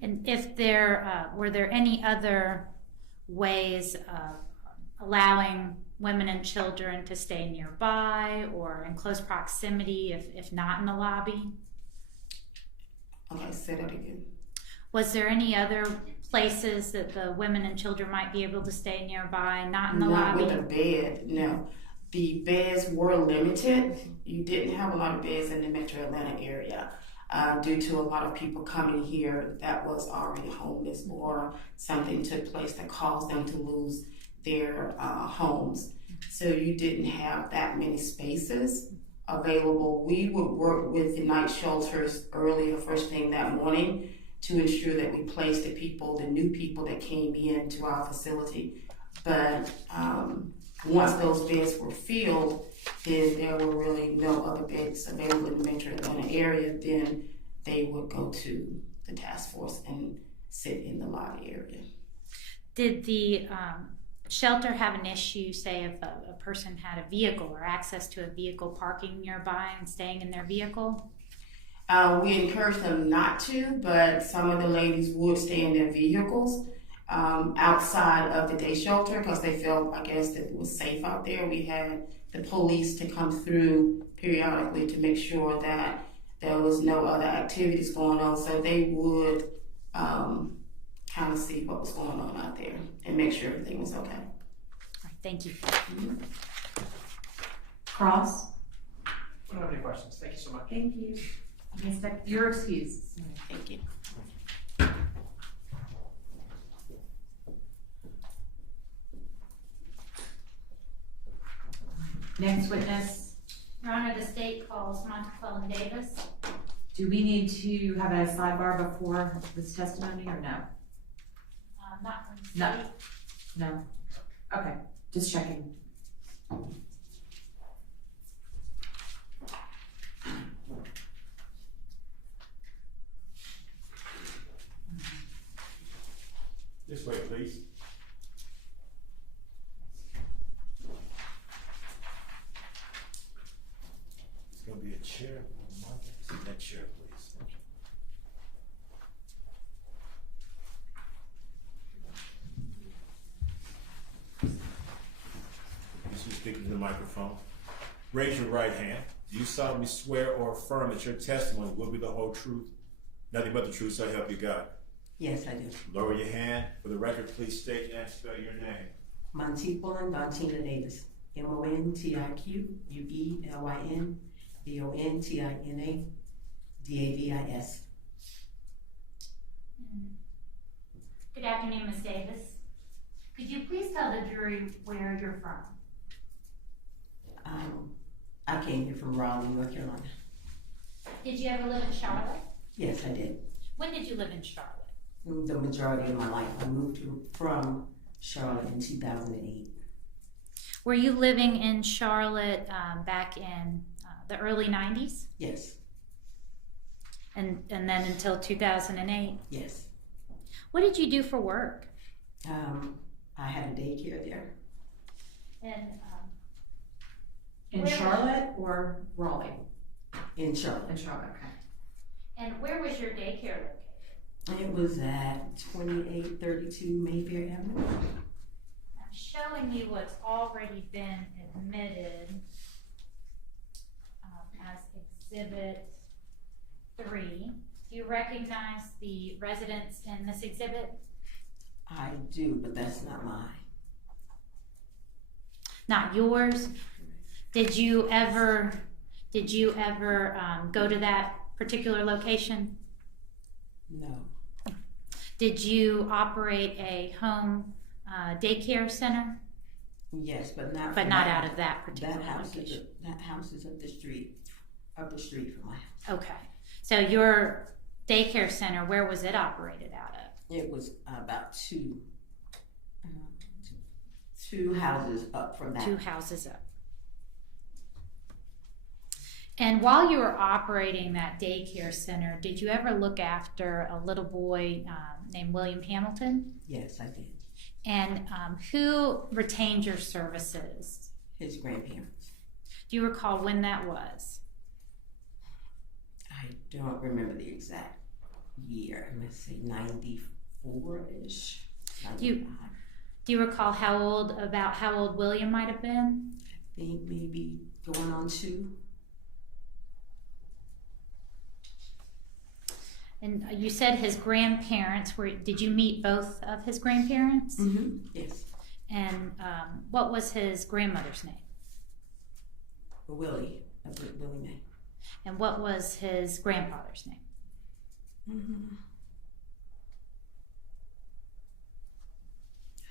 And if there were there any other ways of allowing women and children to stay nearby or in close proximity if not in the lobby? Okay, say that again. Was there any other places that the women and children might be able to stay nearby, not in the lobby? Not with a bed, no. The beds were limited. You didn't have a lot of beds in the metro Atlanta area due to a lot of people coming here that was already homeless or something took place that caused them to lose their homes. So you didn't have that many spaces available. We would work with the night shelters earlier, first thing that morning, to ensure that we placed the new people that came in to our facility. But once those beds were filled, then there were really no other beds available in the metro Atlanta area. Then they would go to the task force and sit in the lobby area. Did the shelter have an issue, say, if a person had a vehicle or access to a vehicle parking nearby and staying in their vehicle? We encouraged them not to, but some of the ladies would stay in their vehicles outside of the day shelter because they felt, I guess, that it was safe out there. We had the police to come through periodically to make sure that there was no other activities going on, so they would kind of see what was going on out there and make sure everything was okay. All right, thank you. Mm-hmm. Cross? I don't have any questions. Thank you so much. Thank you. You're excused. Thank you. Next witness. Your Honor, the state calls Montequellan Davis. Do we need to have a sidebar before this testimony or no? Not from the state. No. Okay, just checking. This way, please. It's gonna be a chair. Sit that chair, please. Thank you. You should speak to the microphone. Raise your right hand. Do you solemnly swear or affirm that your testimony will be the whole truth, nothing but the truth, so help you God? Yes, I do. Lower your hand. For the record, please state and spell your name. Montequellan Dontina Davis. MONTIQUELYN BONTINA DAVIS. Good afternoon, Ms. Davis. Could you please tell the jury where you're from? I came here from Raleigh, North Carolina. Did you ever live in Charlotte? Yes, I did. When did you live in Charlotte? The majority of my life. I moved from Charlotte in 2008. Were you living in Charlotte back in the early 90s? Yes. And then until 2008? Yes. What did you do for work? I had a daycare there. And in Charlotte or Raleigh? In Charlotte. In Charlotte, okay. And where was your daycare located? It was at 2832 Mayfair Avenue. I'm showing you what's already been admitted as Exhibit 3. Do you recognize the residents in this exhibit? I do, but that's not mine. Not yours? Did you ever go to that particular location? No. Did you operate a home daycare center? Yes, but not. But not out of that particular location. That house is up the street from my house. Okay. So your daycare center, where was it operated out of? It was about 2 houses up from that. 2 houses up. And while you were operating that daycare center, did you ever look after a little boy named William Hamilton? Yes, I did. And who retained your services? His grandparents. Do you recall when that was? I don't remember the exact year. Let's say 94-ish. Do you recall how old William might have been? I think maybe going on 2. And you said his grandparents were. Did you meet both of his grandparents? Mm-hmm. Yes. And what was his grandmother's name? Willie May. And what was his grandfather's name? Mm-hmm.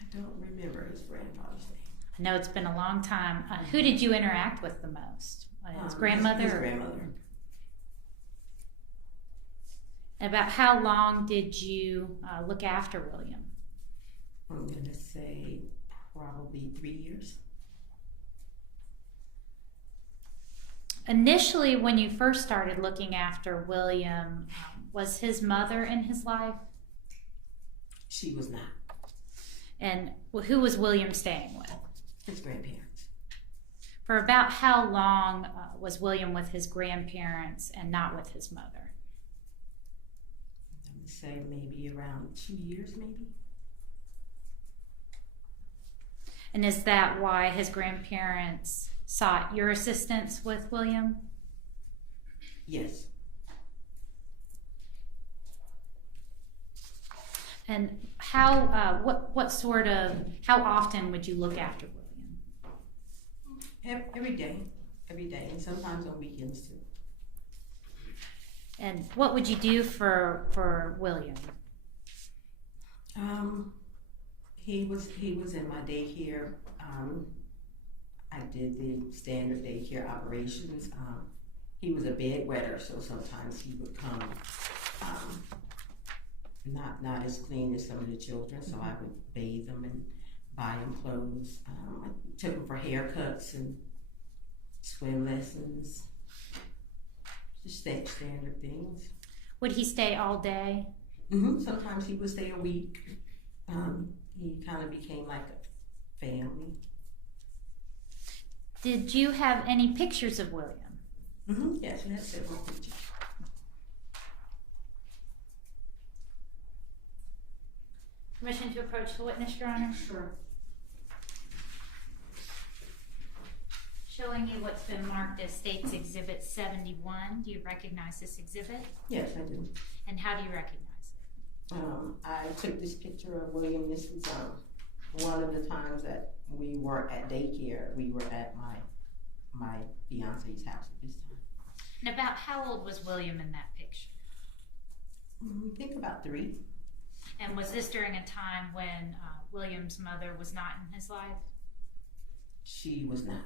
I don't remember his grandfather's name. I know it's been a long time. Who did you interact with the most? His grandmother? His grandmother. About how long did you look after William? I'm going to say probably 3 years. Initially, when you first started looking after William, was his mother in his life? She was not. And who was William staying with? His grandparents. For about how long was William with his grandparents and not with his mother? I would say maybe around 2 years, maybe. And is that why his grandparents sought your assistance with William? Yes. And how often would you look after William? Every day, and sometimes on weekends too. And what would you do for William? He was in my daycare. I did the standard daycare operations. He was a bedwetter, so sometimes he would come not as clean as some of the children, so I would bathe them and buy him clothes. I took him for haircuts and swim lessons, just standard things. Would he stay all day? Mm-hmm. Sometimes he would stay a week. He kind of became like a family. Did you have any pictures of William? Mm-hmm. Yes, we had several pictures. Permission to approach the witness, Your Honor? Sure. Showing you what's been marked as State's Exhibit 71. Do you recognize this exhibit? Yes, I do. And how do you recognize it? I took this picture of William. This was one of the times that we were at daycare. We were at my fiance's house at this time. And about how old was William in that picture? I think about 3. And was this during a time when William's mother was not in his life? She was not.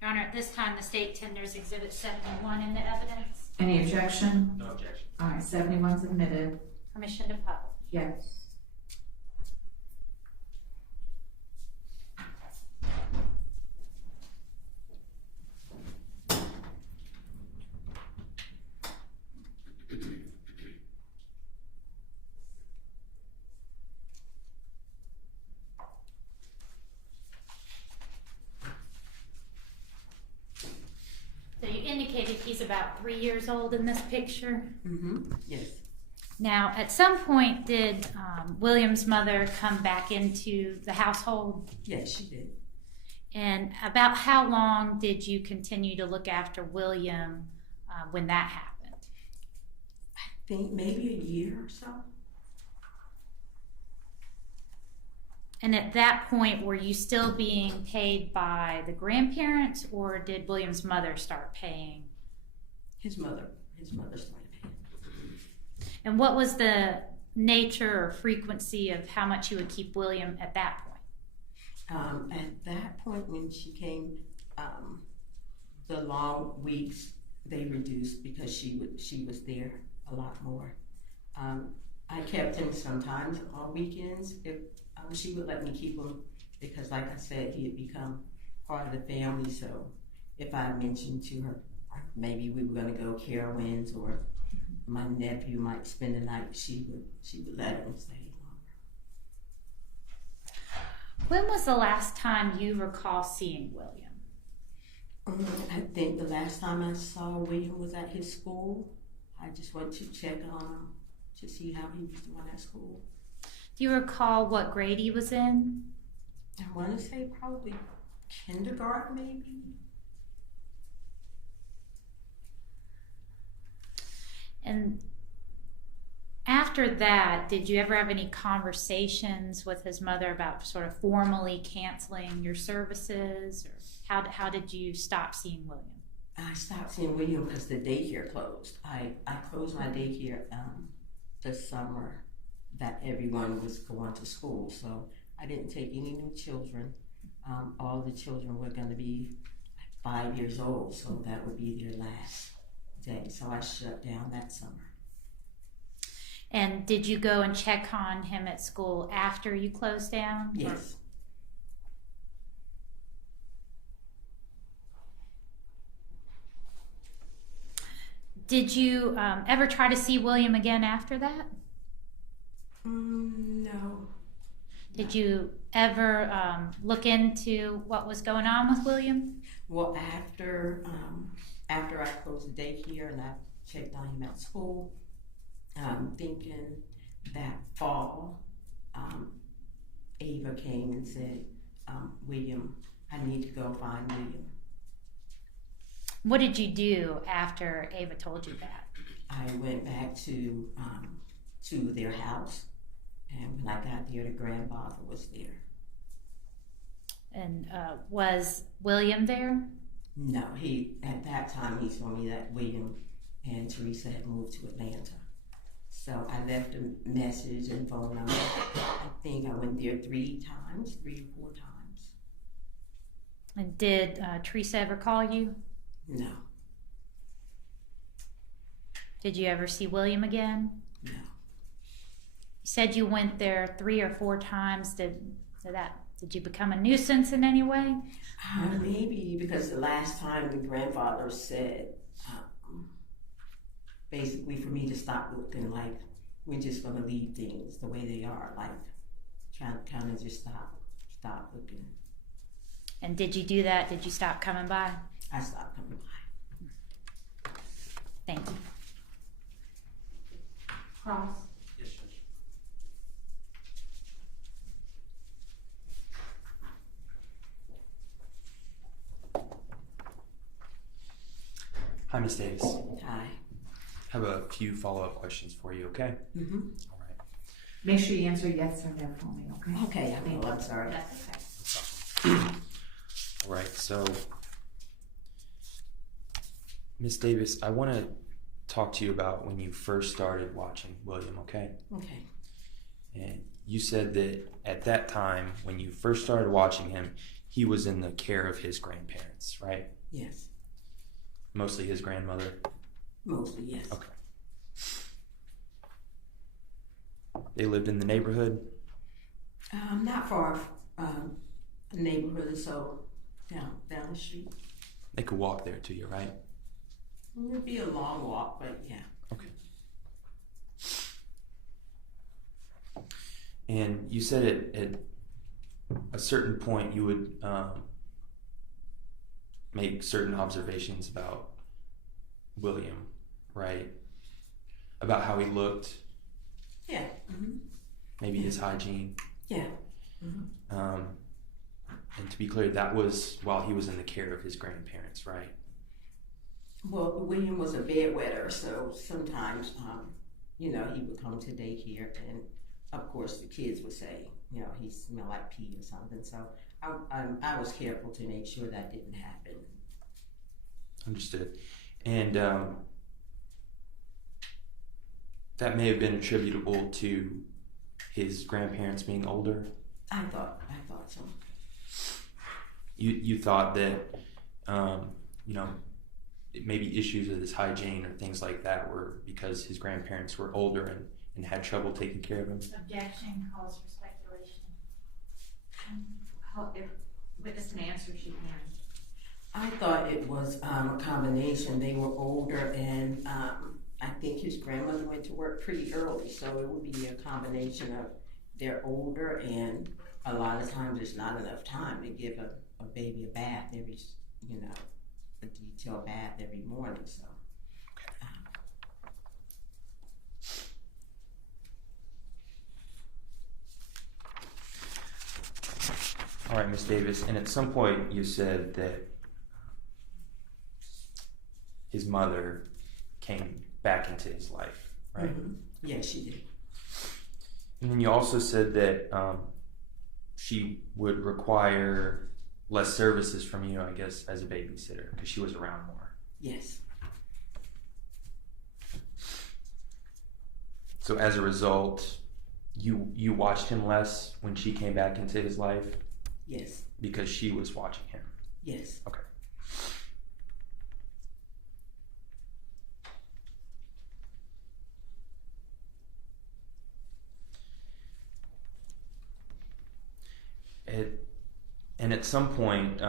Your Honor, at this time, the state tenders Exhibit 71 into evidence. Any objection? No objection. All right, 71's admitted. Permission to publish. Yes. So you indicated he's about 3 years old in this picture. Mm-hmm. Yes. Now, at some point, did William's mother come back into the household? Yes, she did. And about how long did you continue to look after William when that happened? I think maybe a year or so. And at that point, were you still being paid by the grandparents, or did William's mother start paying? His mother started paying. And what was the nature or frequency of how much you would keep William at that point? At that point, when she came, the long weeks they reduced because she was there a lot more. I kept him sometimes on weekends if she would let me keep him because like I said, he had become part of the family. So if I mentioned to her, maybe we were going to go Carowinds or my nephew might spend the night, she would let him stay longer. When was the last time you recall seeing William? I think the last time I saw William was at his school. I just went to check on him to see how he was doing at school. Do you recall what grade he was in? I want to say probably kindergarten, maybe. And after that, did you ever have any conversations with his mother about sort of formally canceling your services? Or how did you stop seeing William? I stopped seeing William because the daycare closed. I closed my daycare the summer that everyone was going to school. So I didn't take any new children. All the children were going to be 5 years old, so that would be their last day. So I shut down that summer. And did you go and check on him at school after you closed down? Yes. Did you ever try to see William again after that? No. Did you ever look into what was going on with William? Well, after I closed the daycare and I checked on him at school, thinking that fall, Ava came and said, William, I need to go find William. What did you do after Ava told you that? I went back to their house, and when I got there, the grandfather was there. And was William there? No, at that time he told me that William and Teresa had moved to Atlanta. So I left a message and phone number. I think I went there 3 or 4 times. And did Teresa ever call you? No. Did you ever see William again? No. You said you went there 3 or 4 times. Did you become a nuisance in any way? Maybe because the last time the grandfather said, basically for me to stop looking like we're just going to leave things the way they are, like trying to kind of just stop looking. And did you do that? Did you stop coming by? I stopped coming by. Thank you. Cross. Yes, Judge. Hi, Ms. Davis. Hi. I have a few follow-up questions for you, okay? Mm-hmm. All right. Make sure you answer yes or no for me, okay? Okay, I will. I'm sorry. That's okay. All right, so Ms. Davis, I want to talk to you about when you first started watching William, okay? Okay. And you said that at that time, when you first started watching him, he was in the care of his grandparents, right? Yes. Mostly his grandmother? Mostly, yes. Okay. They lived in the neighborhood? Not far the neighborhood, so down the street. They could walk there to you, right? It would be a long walk, but yeah. Okay. And you said at a certain point you would make certain observations about William, right? About how he looked. Yeah. Mm-hmm. Maybe his hygiene. Yeah. Mm-hmm. And to be clear, that was while he was in the care of his grandparents, right? Well, William was a bedwetter, so sometimes, he would come to daycare, and of course the kids would say, he smelled like pee or something. So I was careful to make sure that didn't happen. Understood. And that may have been attributable to his grandparents being older. I thought so. You thought that maybe issues with his hygiene or things like that were because his grandparents were older and had trouble taking care of him? Objection calls for speculation. If witness can answer, she can. I thought it was a combination. They were older, and I think his grandmother went to work pretty early, so it would be a combination of they're older, and a lot of times there's not enough time to give a baby a bath every, a detailed bath every morning. So. All right, Ms. Davis, and at some point you said that his mother came back into his life, right? Mm-hmm. Yeah, she did. And then you also said that she would require less services from you, I guess, as a babysitter, because she was around more. Yes. So as a result, you watched him less when she came back into his life? Yes. Because she was watching him? Yes. Okay. And at some point,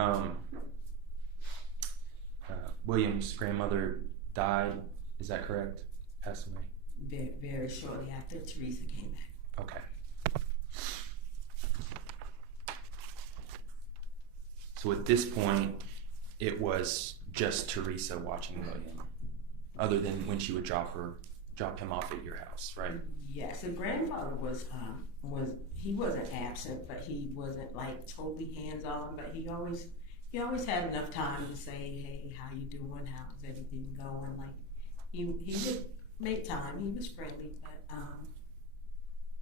William's grandmother died. Is that correct? Passed away? Very, very shortly after Teresa came back. Okay. So at this point, it was just Teresa watching William, other than when she would drop him off at your house, right? Yes, the grandfather was he wasn't absent, but he wasn't like totally hands on. But he always had enough time to say, "Hey, how you doing? How's everything going?" Like he would make time. He was friendly, but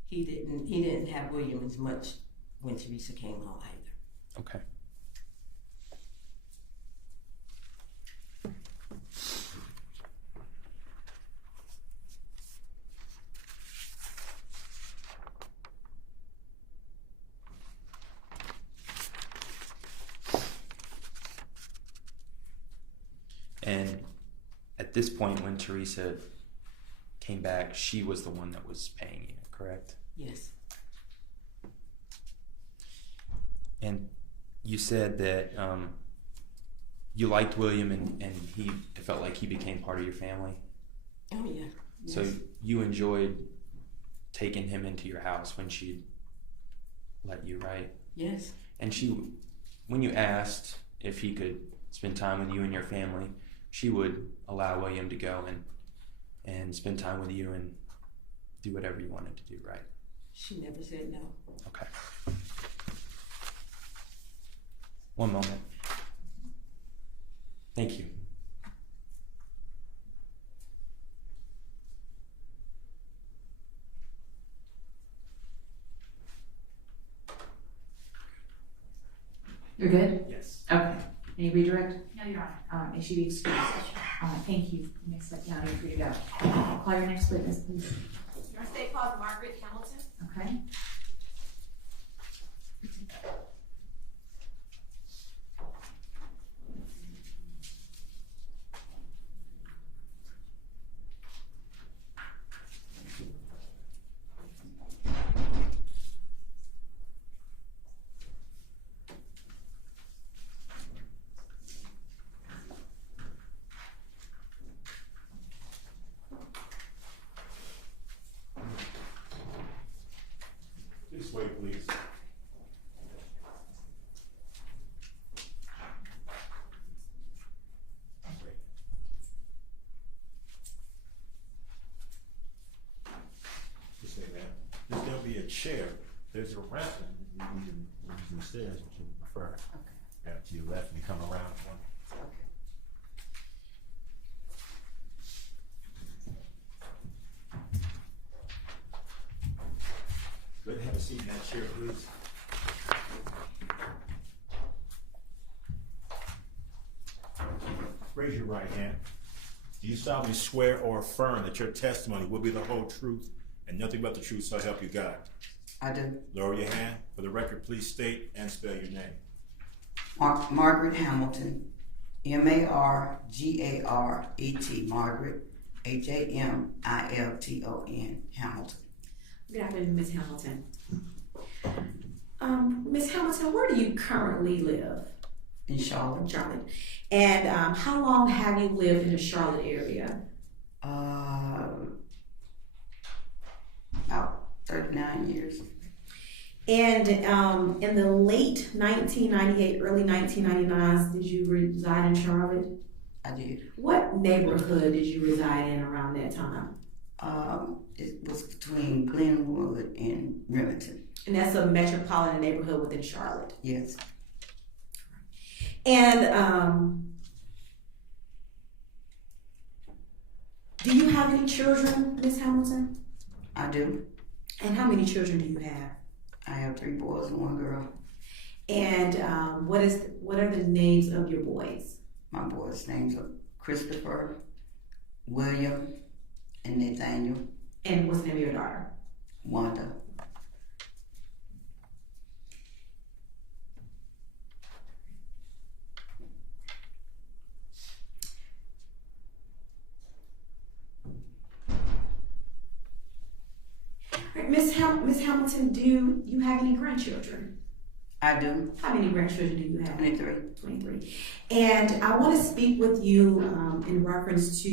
he didn't have William as much when Teresa came home either. Okay. And at this point, when Teresa came back, she was the one that was paying you, correct? Yes. And you said that you liked William, and it felt like he became part of your family? Oh, yeah. Yes. So you enjoyed taking him into your house when she let you, right? Yes. And when you asked if he could spend time with you and your family, she would allow William to go and spend time with you and do whatever you wanted to do, right? She never said no. Okay. One moment. Thank you. You're good? Yes. Okay. Any redirect? No, Your Honor. May she be excused. Thank you. You may step down. You're free to go. Call your next witness, please. Your state called Margaret Hamilton. Okay. This way, please. This way, man. There'll be a chair. There's a ramp. We can use the stairs if you prefer. Okay. Yeah, to your left and come around one. Go ahead and have a seat in that chair, please. Raise your right hand. Do you solemnly swear or affirm that your testimony will be the whole truth and nothing but the truth, so help you God? I do. Lower your hand. For the record, please state and spell your name. Margaret Hamilton, Margaret, Margaret, Hamilton, Hamilton. Good afternoon, Ms. Hamilton. Ms. Hamilton, where do you currently live? In Charlotte. Charlotte. And how long have you lived in the Charlotte area? About 39 years. And in the late 1998, early 1999s, did you reside in Charlotte? I did. What neighborhood did you reside in around that time? It was between Glenwood and Remington. And that's a metropolitan neighborhood within Charlotte. Yes. And do you have any children, Ms. Hamilton? I do. And how many children do you have? I have 3 boys and 1 girl. And what are the names of your boys? My boys' names are Christopher, William, and Nathaniel. And what's the name of your daughter? Wanda. Miss Hamilton, do you have any grandchildren? I do. How many grandchildren do you have? 23. 23. And I want to speak with you in reference to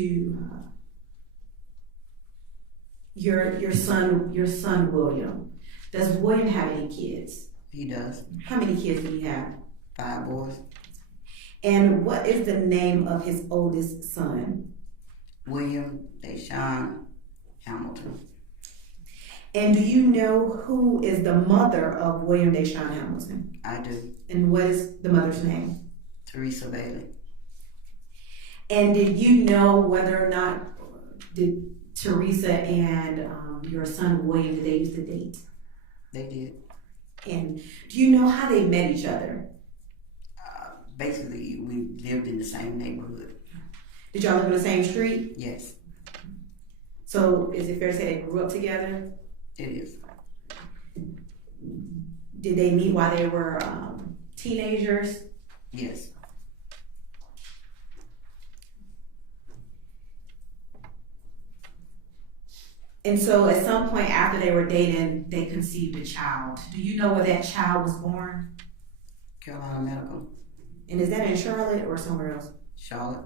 your son William. Does William have any kids? He does. How many kids do he have? 5 boys. And what is the name of his oldest son? William Dashawn Hamilton. And do you know who is the mother of William Dashawn Hamilton? I do. And what is the mother's name? Teresa Bailey. And did you know whether or not did Teresa and your son William, did they used to date? They did. And do you know how they met each other? Basically, we lived in the same neighborhood. Did y'all live in the same street? Yes. So is it fair to say they grew up together? It is. Did they meet while they were teenagers? Yes. And so at some point after they were dating, they conceived a child. Do you know where that child was born? Carolina Medical. And is that in Charlotte or somewhere else? Charlotte.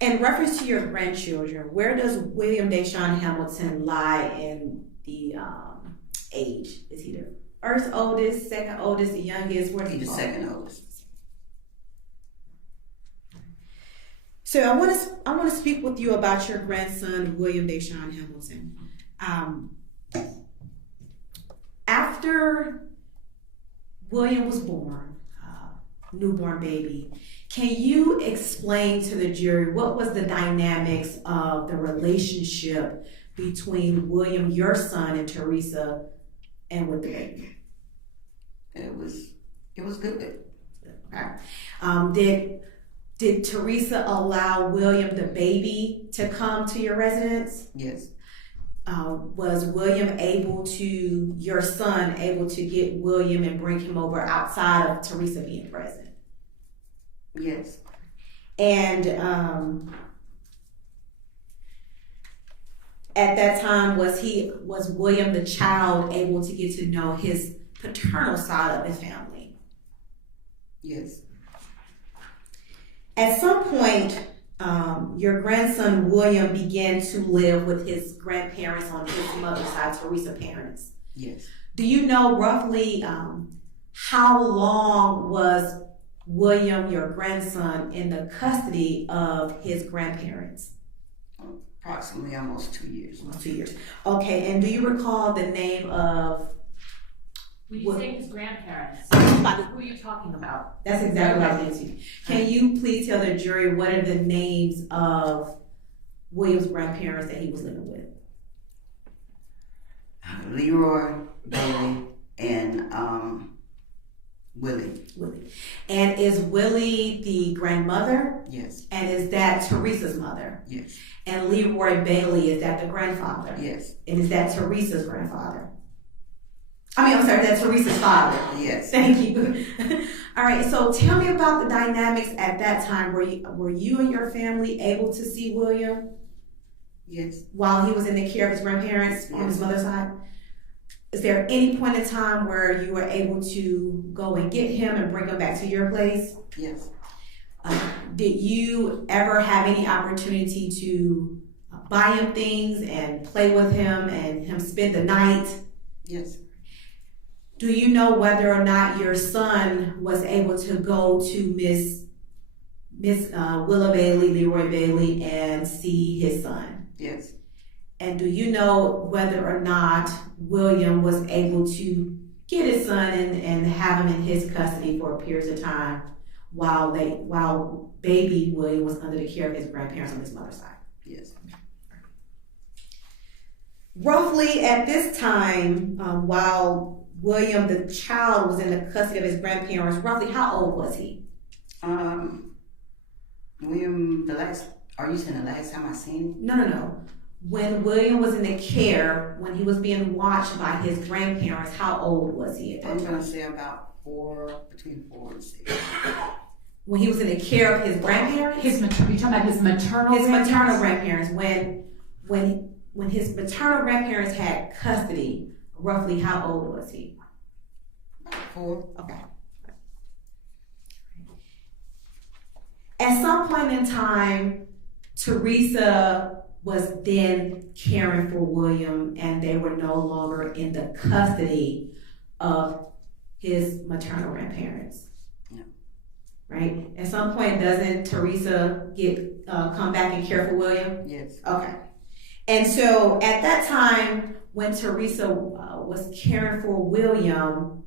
In reference to your grandchildren, where does William Dashawn Hamilton lie in the age? Is he the first oldest, second oldest, the youngest? Where He's the second oldest. So I want to speak with you about your grandson, William Dashawn Hamilton. After William was born, newborn baby, can you explain to the jury what was the dynamics of the relationship between William, your son, and Teresa, and with the baby? It was good. Okay. Did Teresa allow William, the baby, to come to your residence? Yes. Was William your son able to get William and bring him over outside of Teresa being present? Yes. And at that time, was William, the child, able to get to know his paternal side of his family? Yes. At some point, your grandson William began to live with his grandparents on his mother's side, Teresa's parents. Yes. Do you know roughly how long was William, your grandson, in the custody of his grandparents? Approximately almost 2 years. Almost 2 years. Okay, and do you recall the name of... When you say his grandparents, who are you talking about? That's exactly what I was asking. Can you please tell the jury what are the names of William's grandparents that he was living with? Leroy, Bailey, and Willie. And is Willie the grandmother? Yes. And is that Teresa's mother? Yes. And Leroy Bailey, is that the grandfather? Yes. And is that Teresa's grandfather? I'm sorry, that's Teresa's father. Yes. Thank you. All right, so tell me about the dynamics at that time. Were you and your family able to see William? Yes. While he was in the care of his grandparents on his mother's side? is there any point in time where you were able to go and get him and bring him back to your place? Yes. Did you ever have any opportunity to buy him things and play with him and him spend the night? Yes. Do you know whether or not your son was able to go to Miss Willa Bailey, Leroy Bailey, and see his son? Yes. And do you know whether or not William was able to get his son and have him in his custody for a period of time while baby William was under the care of his grandparents on his mother's side? Yes. Roughly at this time, while William, the child, was in the custody of his grandparents, roughly how old was he? William, are you saying the last time I seen him? No. When William was in the care, when he was being watched by his grandparents, how old was he at that I'm time? going to say about between 4 and 6. When he was in the care of his grandparents? You're talking about his maternal grandparents? Maternal grandparents. When his maternal grandparents had custody, roughly how old was he? 4. Okay. At some point in time, Teresa was then caring for William, and they were no longer in the custody of his maternal grandparents. Yeah. Right? At some point, doesn't Teresa come back and care for William? Yes. Okay. And so at that time, when Teresa was caring for William,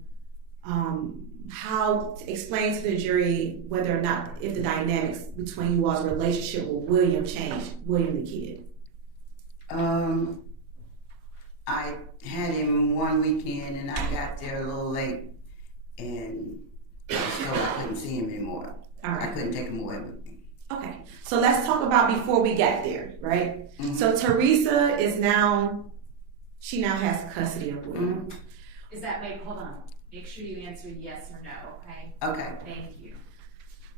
explain to the jury whether or not, if the dynamics between you all's relationship with William changed, William the kid. I had him one weekend and I got there a little late and so I couldn't see him anymore. All right. I couldn't take him away with me. Okay, so let's talk about before we got there, right? Mm-hmm. So Teresa she now has custody of William. Mm-hmm. Is that, hold on. Make sure you answer yes or no, okay? Okay. Thank you.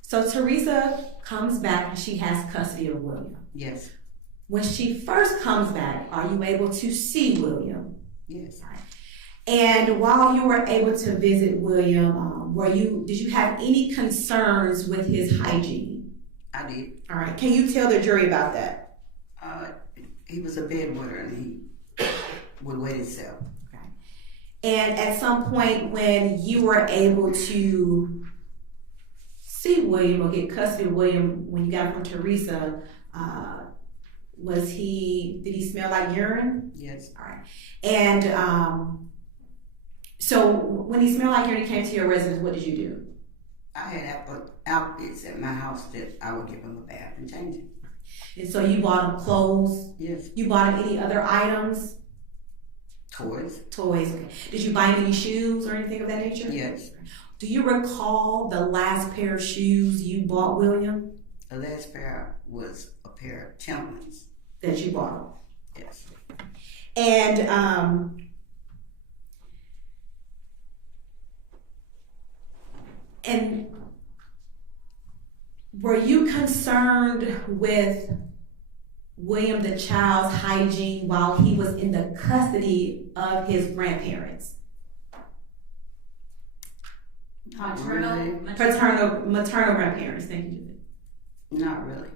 So Teresa comes back and she has custody of William. Yes. When she first comes back, are you able to see William? Yes. Right. And while you were able to visit William, did you have any concerns with his hygiene? I did. All right. Can you tell the jury about that? He was a bedwetter and he would wet himself. Okay. And at some point when you were able to see William or get custody of William, when you got him from Teresa, did he smell like urine? Yes. All right. And so when he smelled like urine, he came to your residence, what did you do? I had outfits at my house that I would give him a bath and change him. And so you bought him clothes? Yes. You bought him any other items? Toys. Okay. Did you buy him any shoes or anything of that nature? Yes. Do you recall the last pair of shoes you bought William? The last pair was a pair of Timberlands. That you bought him? Yes. And were you concerned with William the child's hygiene while he was in the custody of his grandparents? Maternal grandparents, thank you. Not really.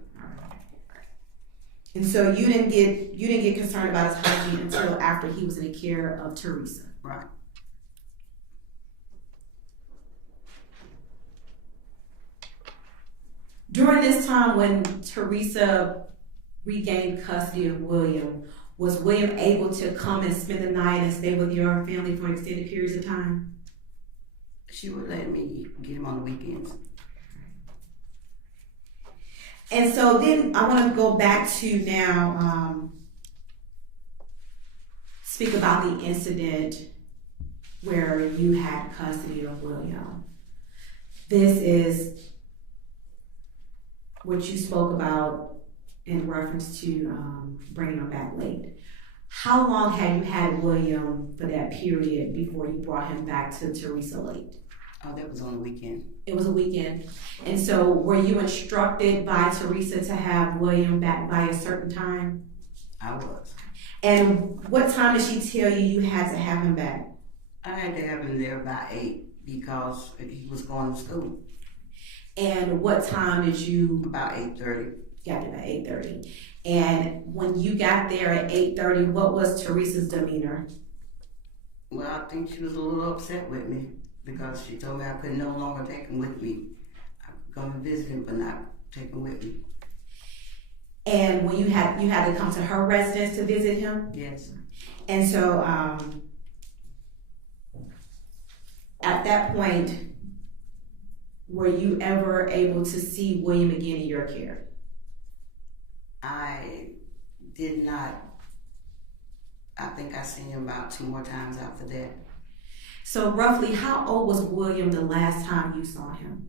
And so you didn't get concerned about his hygiene until after he was in the care of Teresa. Right. During this time when Teresa regained custody of William, was William able to come and spend the night and stay with your family for extended periods of time? She would let me get him on the weekends. And so then I want to go back to now speak about the incident where you had custody of William. This is what you spoke about in reference to bringing him back late. How long had you had William for that period before you brought him back to Teresa late? Oh, that was on the weekend. It was a weekend. And so were you instructed by Teresa to have William back by a certain time? I was. And what time did she tell you had to have him back? I had to have him there by 8 because he was going to school. And what time did you? About 8:30. Got there at 8:30. And when you got there at 8:30, what was Teresa's demeanor? Well, I think she was a little upset with me because she told me I could no longer take him with me. I could come and visit him, but not take him with me. And when you had to come to her residence to visit him? Yes. And so at that point, were you ever able to see William again in your care? I did not. I think I seen him about 2 more times after that. So roughly, how old was William the last time you saw him?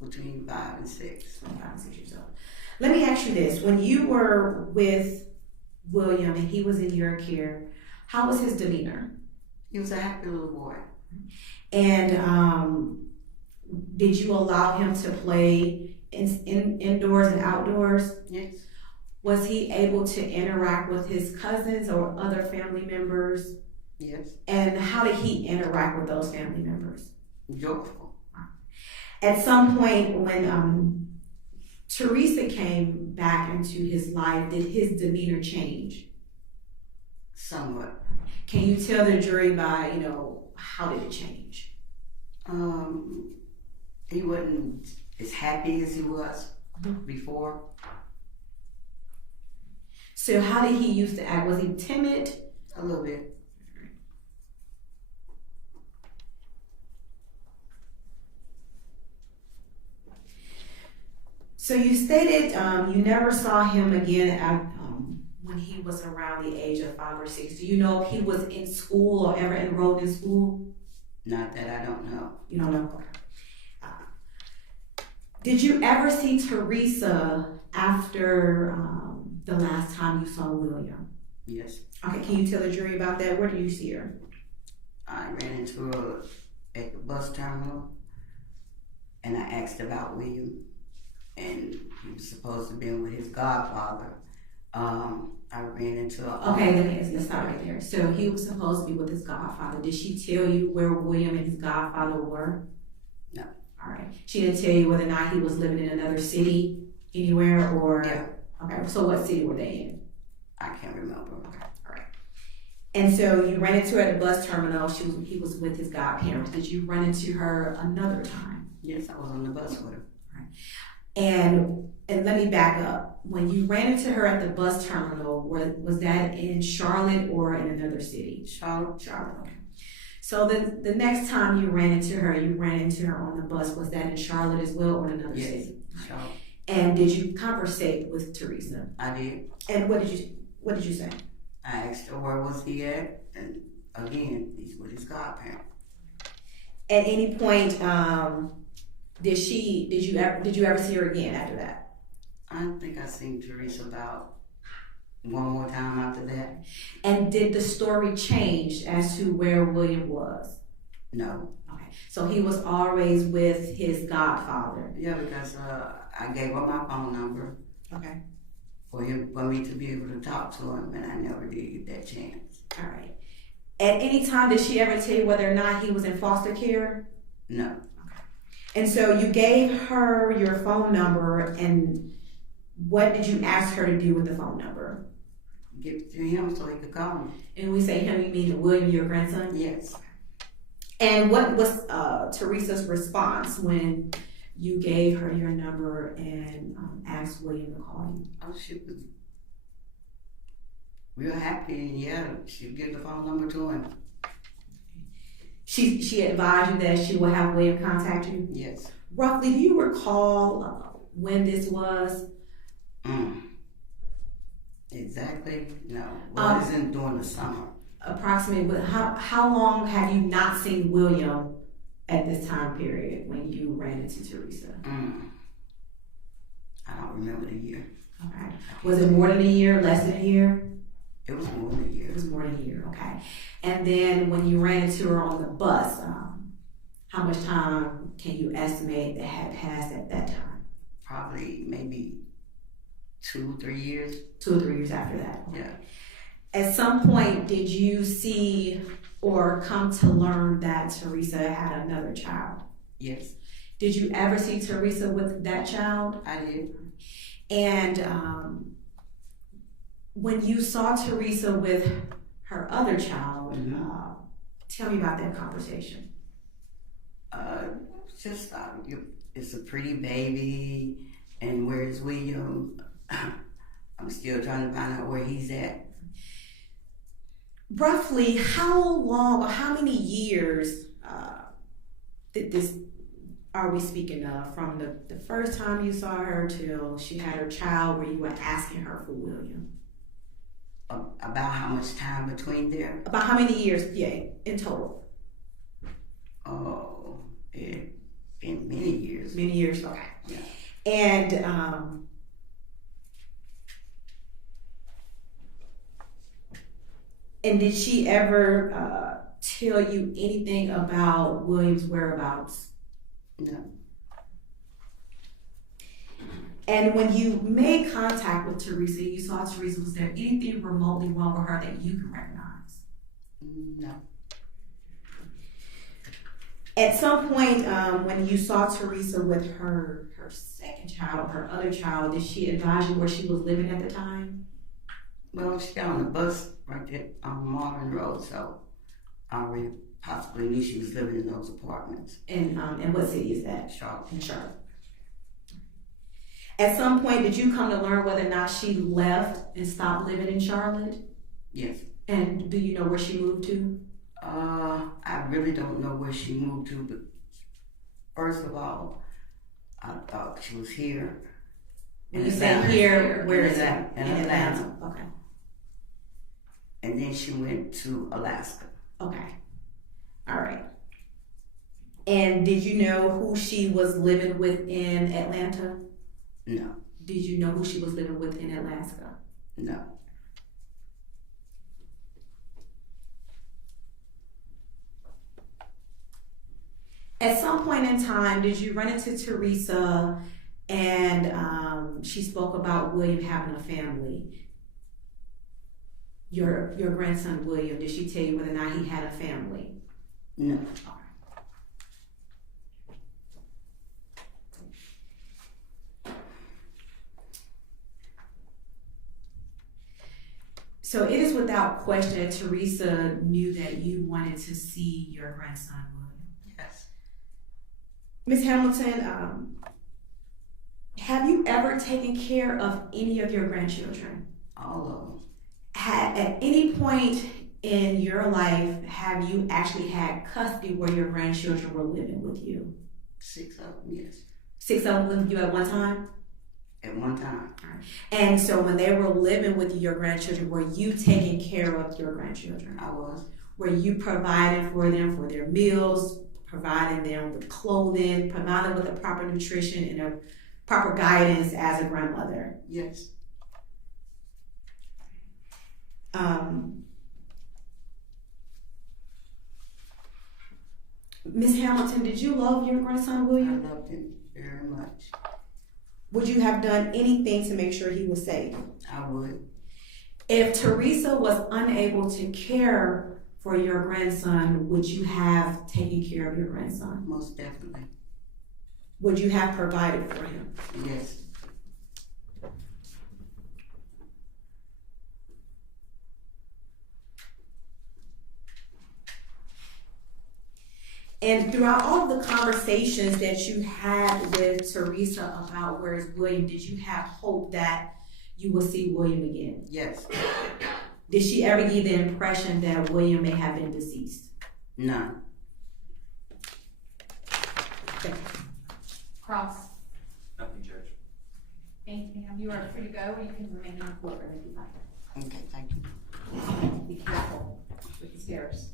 Between 5 and 6. 5 and 6 years old. Let me ask you this. When you were with William and he was in your care, how was his demeanor? He was a happy little boy. And did you allow him to play indoors and outdoors? Yes. Was he able to interact with his cousins or other family members? Yes. And how did he interact with those family members? Joyful. At some point when Teresa came back into his life, did his demeanor change? Somewhat. Can you tell the jury by, how did it change? He wasn't as happy as he was before. So how did he used to act? Was he timid? A little bit. So you stated you never saw him again when he was around the age of 5 or 6. Do you know if he was in school or ever enrolled in school? Not that I don't know. You don't know? Okay. Did you ever see Teresa after the last time you saw William? Yes. Okay, can you tell the jury about that? Where do you see her? I ran into her at the bus terminal and I asked about William. And he was supposed to be with his godfather. I ran into a... Okay, let's start right there. So he was supposed to be with his godfather. Did she tell you where William and his godfather were? No. All right. She didn't tell you whether or not he was living in another city anywhere or... Yeah. Okay, so what city were they in? I can't remember. Okay, all right. And so you ran into her at the bus terminal. He was with his godparents. Did you run into her another time? Yes, I was on the bus with her. All right. And let me back up. When you ran into her at the bus terminal, was that in Charlotte or in another city? Charlotte. Charlotte, okay. So the next time you ran into her on the bus, was that in Charlotte as well or in another city? Charlotte. And did you conversate with Teresa? I did. And what did you say? I asked her where was he at, and again, he's with his godparent. At any point, did you ever see her again after that? I think I seen Teresa about one more time after that. And did the story change as to where William was? No. Okay. So he was always with his godfather. Yeah, because I gave her my phone number. Okay. For me to be able to talk to him, and I never did get that chance. All right. At any time, did she ever tell you whether or not he was in foster care? No. Okay. And so you gave her your phone number, and what did you ask her to do with the phone number? Give it to him so he could call me. And we say him, you mean William, your grandson? Yes. And what was Teresa's response when you gave her your number and asked William to call you? Oh, she was real happy, and yeah, she'd give the phone number to him. She advised you that she will have William contact you? Yes. Roughly, do you recall when this was? Exactly, no. Well, it wasn't during the summer. Approximately, how long have you not seen William at this time period when you ran into Teresa? I don't remember the year. Okay. Was it more than a year, less than a year? It was more than a year. It was more than a year, okay. And then when you ran into her on the bus, how much time can you estimate that had passed at that time? Probably maybe 2 or 3 years. 2 or 3 years after that. Okay. Yeah. At some point, did you see or come to learn that Teresa had another child? Yes. Did you ever see Teresa with that child? I did. And when you saw Teresa with her other child, tell me about that conversation. Just it's a pretty baby, and where's William? I'm still trying to find out where he's at. Roughly, how long or how many years are we speaking of? From the first time you saw her till she had her child, where you were asking her for William? About how much time between there? About how many years? Yeah, in total. Oh, in many years. Many years. Okay. Yeah. And did she ever tell you anything about William's whereabouts? No. And when you made contact with Teresa, you saw Teresa, was there anything remotely wrong with her that you can recognize? No. At some point, when you saw Teresa with her second child, her other child, did she advise you where she was living at the time? Well, she got on the bus right there on Marvin Road, so I already possibly knew she was living in those apartments. And what city is that? Charlotte. In Charlotte. At some point, did you come to learn whether or not she left and stopped living in Charlotte? Yes. And do you know where she moved to? I really don't know where she moved to, but first of all, I thought she was here. When you say here, where is that? In Atlanta. Okay. And then she went to Alaska. Okay. All right. And did you know who she was living with in Atlanta? No. Did you know who she was living with in Alaska? No. At some point in time, did you run into Teresa and she spoke about William having a family? Your grandson William, did she tell you whether or not he had a family? No. So it is without question that Teresa knew that you wanted to see your grandson William. Yes. Ms. Hamilton, have you ever taken care of any of your grandchildren? All of them. At any point in your life, have you actually had custody where your grandchildren were living with you? 6 of them, yes. 6 of them lived with you at one time? At one time. And so when they were living with you, your grandchildren, were you taking care of your grandchildren? I was. Were you providing for them for their meals, providing them with clothing, providing them with the proper nutrition and a proper guidance as a grandmother? Yes. Ms. Hamilton, did you love your grandson William? I loved him very much. Would you have done anything to make sure he was safe? I would. If Teresa was unable to care for your grandson, would you have taken care of your grandson? Most definitely. Would you have provided for him? Yes. And throughout all of the conversations that you had with Teresa about where's William, did you have hope that you will see William again? Yes. Did she ever give the impression that William may have been deceased? No. Okay. Cross. Nothing, Judge. Thank you, ma'am. You are free to go. You can remain on the floor if you like. Okay, thank you. Be careful with the stairs.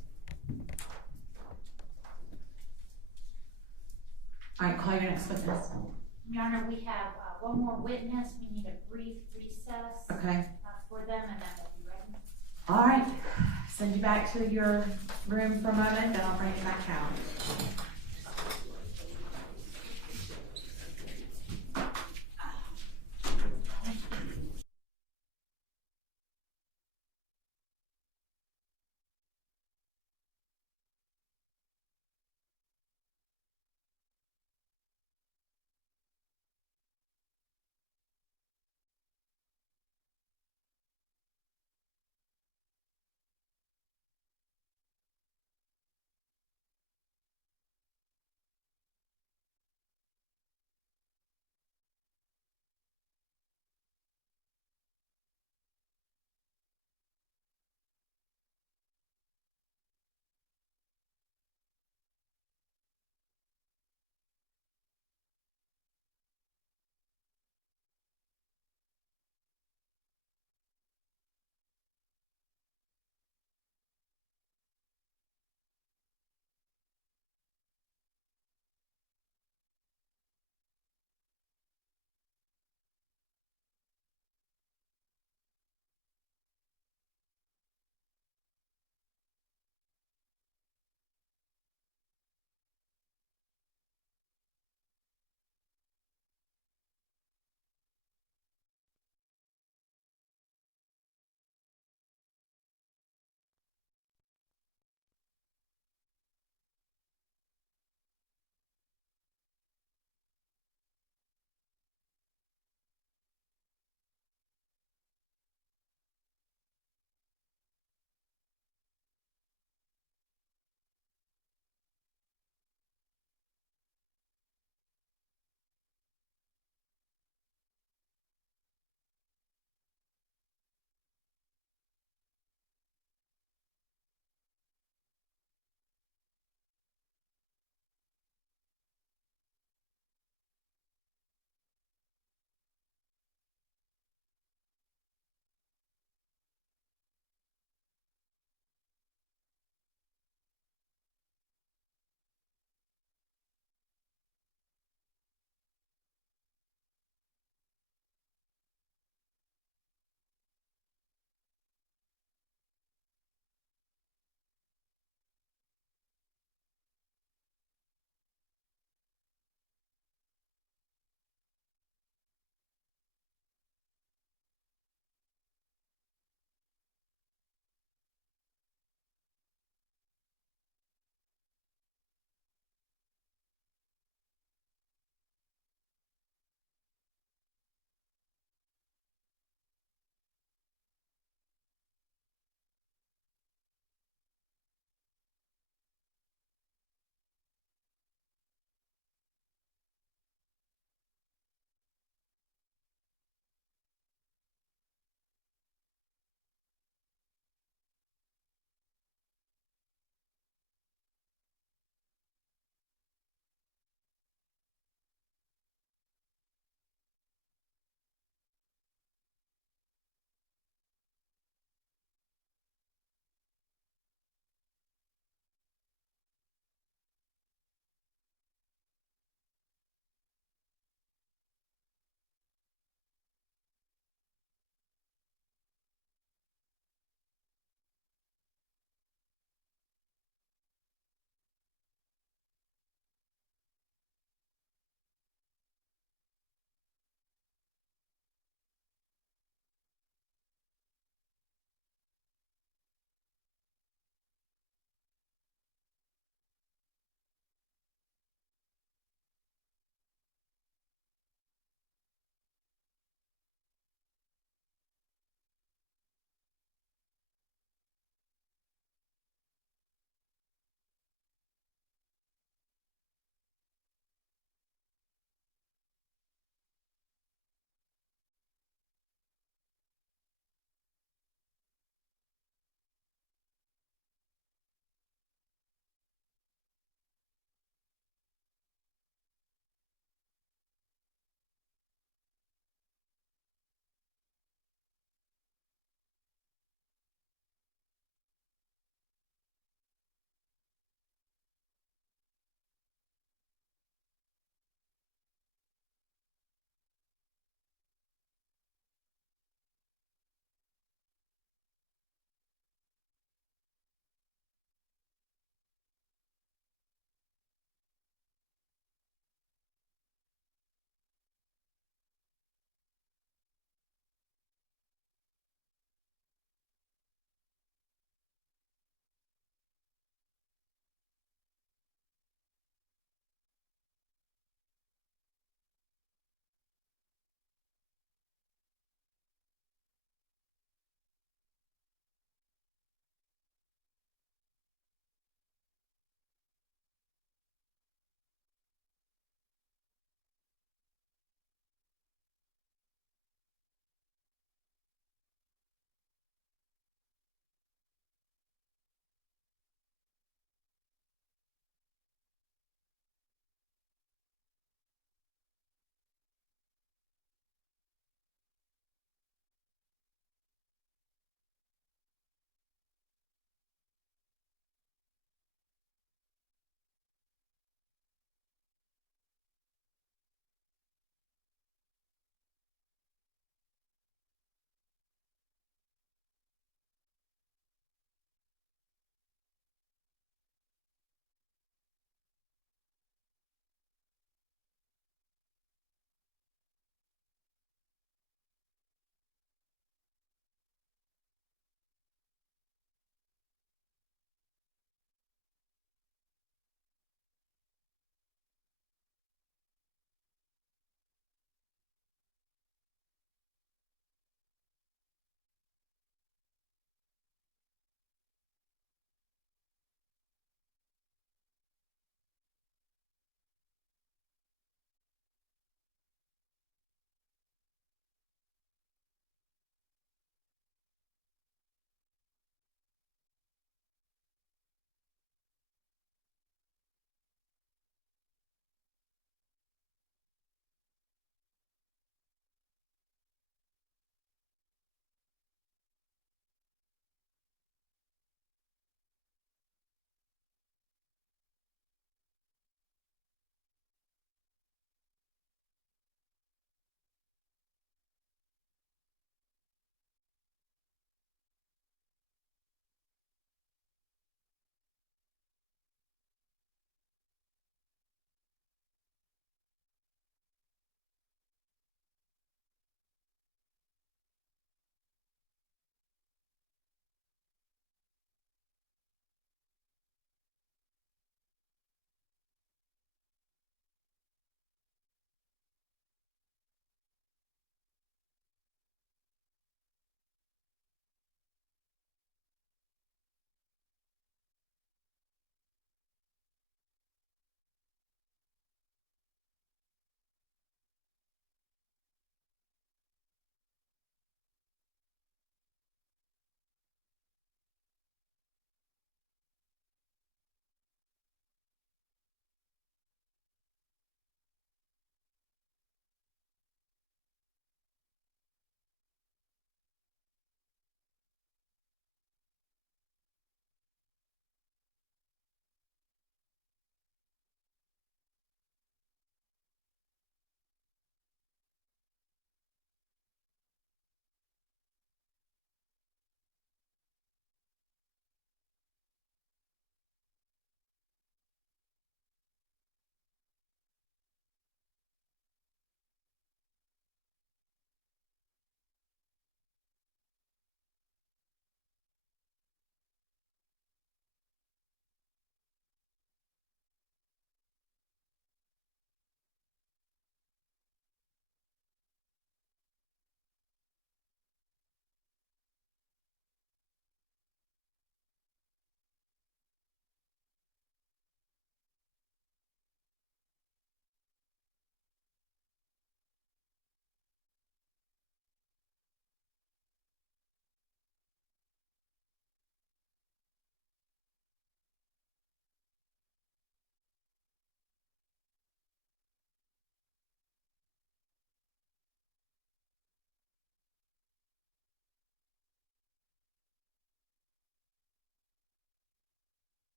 All right, call your next witness. Your Honor, we have one more witness. We need a brief recess Okay. For them, and then we'll be ready. All right. Send you back to your room for a moment, then I'll bring you back out.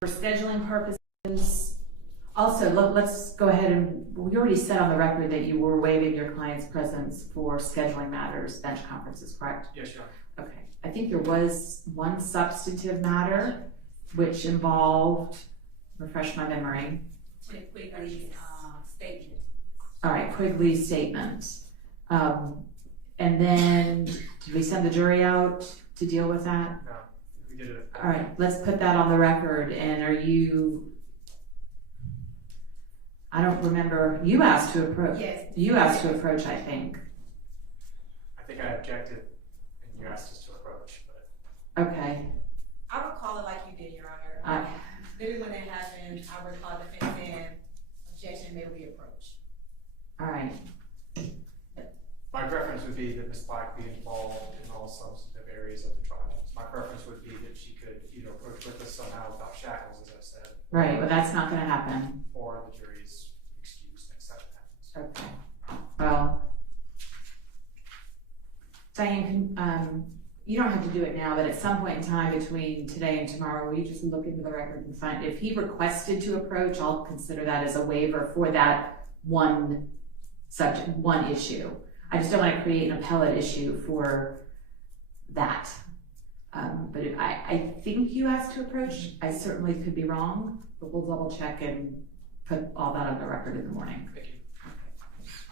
For scheduling purposes, also, let's go ahead and, we already said on the record that you were waiving your client's presence for scheduling matters, bench conferences, correct? Yes, Your Honor. Okay. I think there was one substantive matter which involved, refresh my memory. Quigley's statement. All right, Quigley's statement. And then, did we send the jury out to deal with that? No, we did it. All right, let's put that on the record. And are you, I don't remember, you asked to approach. Yes. You asked to approach, I think. I think I objected and you asked us to approach, but. Okay. I recall it like you did, Your Honor. Maybe when it happened, I recall the defense saying, objection, may we approach? All right. My preference would be that Ms. Black be involved in all substantive areas of the trial. My preference would be that she could either approach with us somehow without shackles, as I said. Right, well, that's not going to happen. Or the jury's excused next time it happens. Okay. Well, Diane, you don't have to do it now, but at some point in time between today and tomorrow, will you just look into the record and find, if he requested to approach, I'll consider that as a waiver for that one subject, one issue. I just don't want to create an appellate issue for that. But if I think you asked to approach, I certainly could be wrong, but we'll double check and put all that on the record in the morning. Thank you.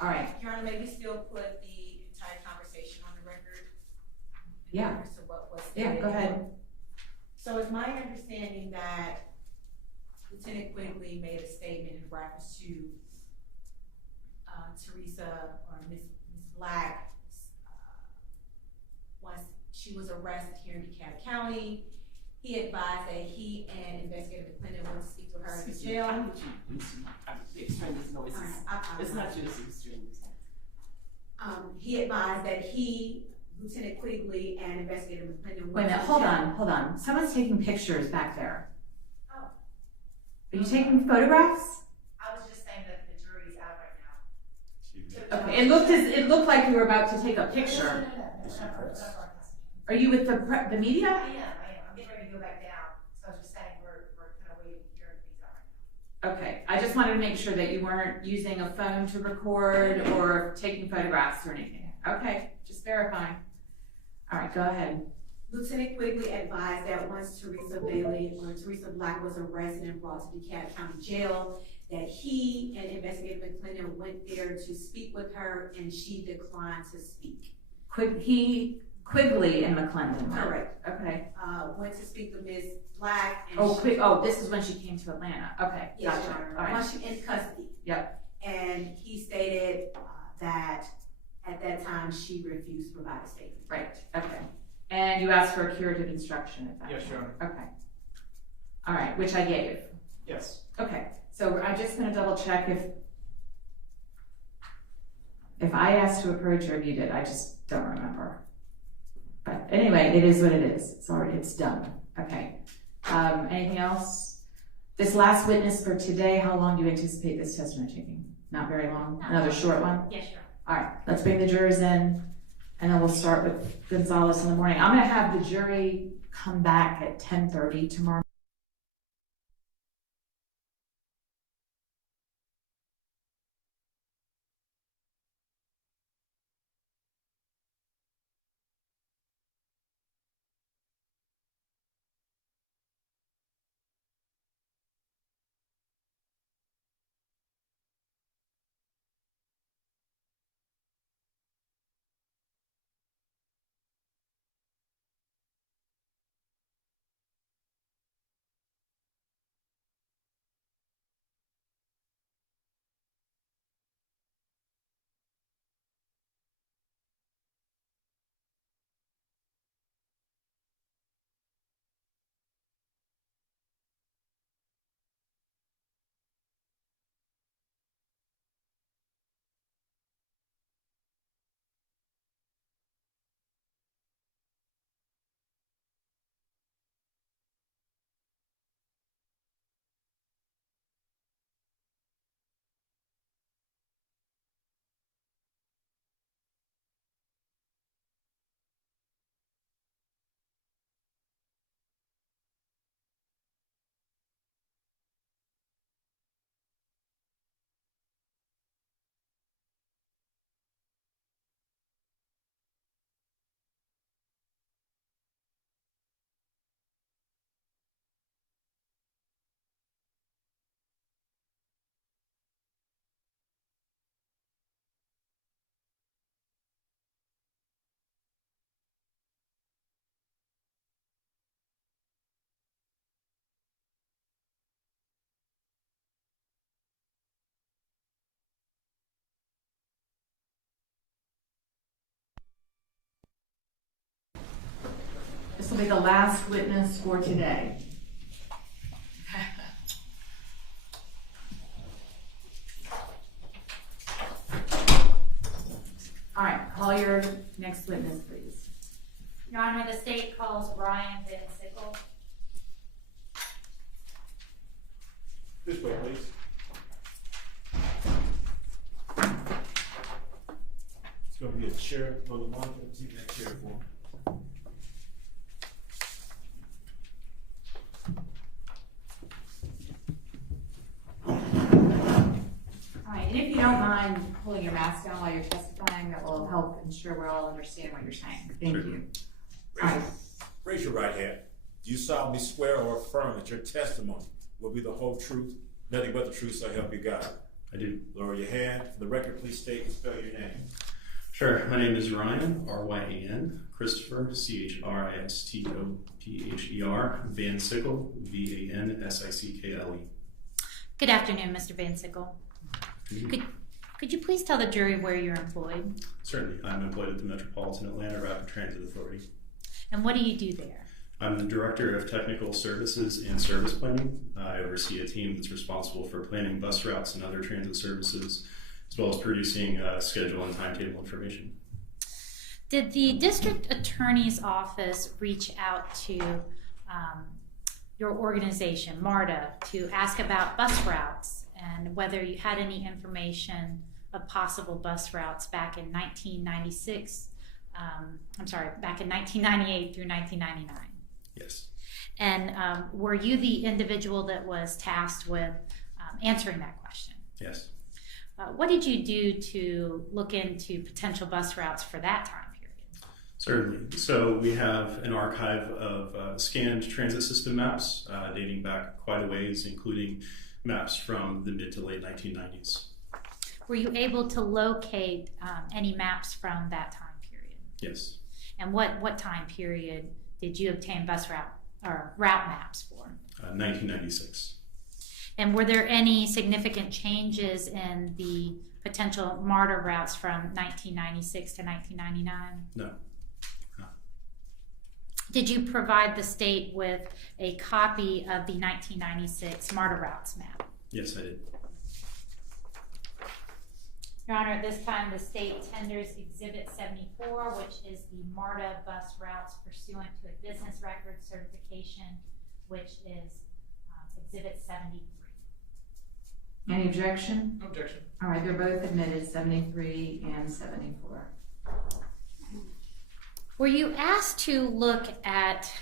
All right. Your Honor, may we still put the entire conversation on the record? Yeah. So what was Yeah, stated? go ahead. So it's my understanding that Lieutenant Quigley made a statement in reference to Teresa or Ms. Black once she was arrested here in DeKalb County. He advised that he and Investigator McClendon went to speak to her in the jail. It's not you that's extreme. He advised that he, Lieutenant Quigley, and Investigator McClendon Wait a minute, hold on. Someone's taking pictures back there. Oh. Are you taking photographs? I was just saying that the jury's out right now. Okay, it looked like you were about to take a picture. Are you with the media? I am. I'm getting ready to go back down. So I was just saying we're kind of waiting here and things out right now. Okay, I just wanted to make sure that you weren't using a phone to record or taking photographs or anything. Okay, just verifying. All right, go ahead. Lieutenant Quigley advised that once Teresa Black was arrested and brought to DeKalb County Jail, that he and Investigator McClendon went there to speak with her, and she declined to speak. Quigley and McClendon. Correct. Okay. Went to speak with Ms. Black. And this is when she came to Atlanta. Okay. Yes, Gotcha. Your Honor. All right. Once she in custody. Yep. And he stated that at that time she refused to provide a statement. Right. Okay. And you asked for a curative instruction at that Yes, point. Your Honor. Okay. All right, which I gave. Yes. Okay. So I'm just going to double check if I asked to approach or if you did. I just don't remember. But anyway, it is what it is. It's done. Okay. Anything else? This last witness for today, how long do you anticipate this testimony taking? Not very long. Another short one? Yes, sure. All right. Let's bring the jurors in, and then we'll start with Gonzalez in the morning. I'm going to have the jury come back at 10:30 tomorrow. will be the last witness for today. All right, call your next witness, please. Your Honor, the state calls Brian Van Sickle. This way, please. It's going to be a chair for the monitor. Keep that chair for him. All right, and if you don't mind pulling your mask down while you're testifying, that will help ensure we all understand what you're saying. Thank you. Raise your right hand. Do you solemnly swear or affirm that your testimony will be the whole truth, nothing but the truth, so help you God? I do. Lower your hand. For the record, please state and spell your name. Sure. My name is Ryan, R-Y-A-N, Christopher, C-H-R-I-S-T-O-P-H-E-R, Van Sickle, V-A-N-S-I-C-K-L-E. Good afternoon, Mr. Van Sickle. Could you please tell the jury where you're employed? Certainly. I'm employed at the Metropolitan Atlanta Rapid Transit Authority. And what do you do there? I'm the Director of Technical Services and Service Planning. I oversee a team that's responsible for planning bus routes and other transit services, as well as producing schedule and timetable information. Did the district attorney's office reach out to your organization, MARTA, to ask about bus routes and whether you had any information of possible bus routes back in 1996? Back in 1998 through 1999? Yes. And were you the individual that was tasked with answering that question? Yes. What did you do to look into potential bus routes for that time period? Certainly. So we have an archive of scanned transit system maps dating back quite a ways, including maps from the mid to late 1990s. Were you able to locate any maps from that time period? Yes. And what time period did you obtain bus route maps for? 1996. And were there any significant changes in the potential MARTA routes from 1996 to 1999? No. Did you provide the state with a copy of the 1996 MARTA routes map? Yes, I did. Your Honor, at this time, the state tenders Exhibit 74, which is the MARTA bus routes pursuant to a business record certification, which is Exhibit 73. Any objection? Objection. All right, they're both admitted, 73 and 74. Were you asked to look at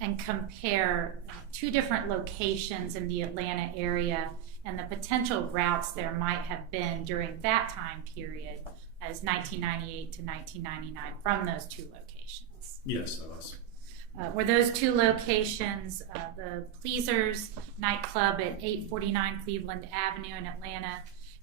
and compare two different locations in the Atlanta area and the potential routes there might have been during that time period as 1998 to 1999 from those two locations? Yes, I was. Were those two locations the Pleasers nightclub at 849 Cleveland Avenue in Atlanta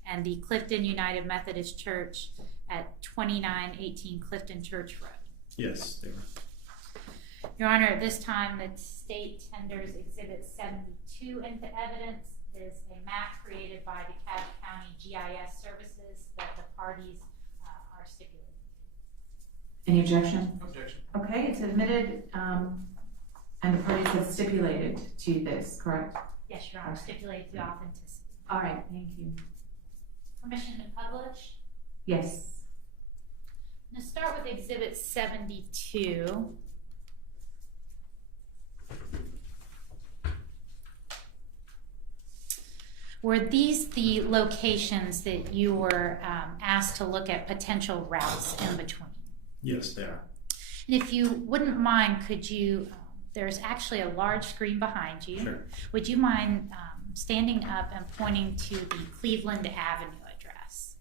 and the Clifton United Methodist Church at 2918 Clifton Church Road? Yes, they were. Your Honor, at this time, the state tenders Exhibit 72 into evidence. It is a map created by DeKalb County GIS Services that the parties are stipulating. Any objection? Objection. Okay, it's admitted, and the parties have stipulated to this, correct? Yes, Your Honor, stipulate the authenticity. All right, thank you. Permission to publish? Yes. I'm going to start with Exhibit 72. Were these the locations that you were asked to look at potential routes in between? Yes, they are. And if you wouldn't mind, could you, there's actually a large screen behind you. Sure. Would you mind standing up and pointing to the Cleveland Avenue address?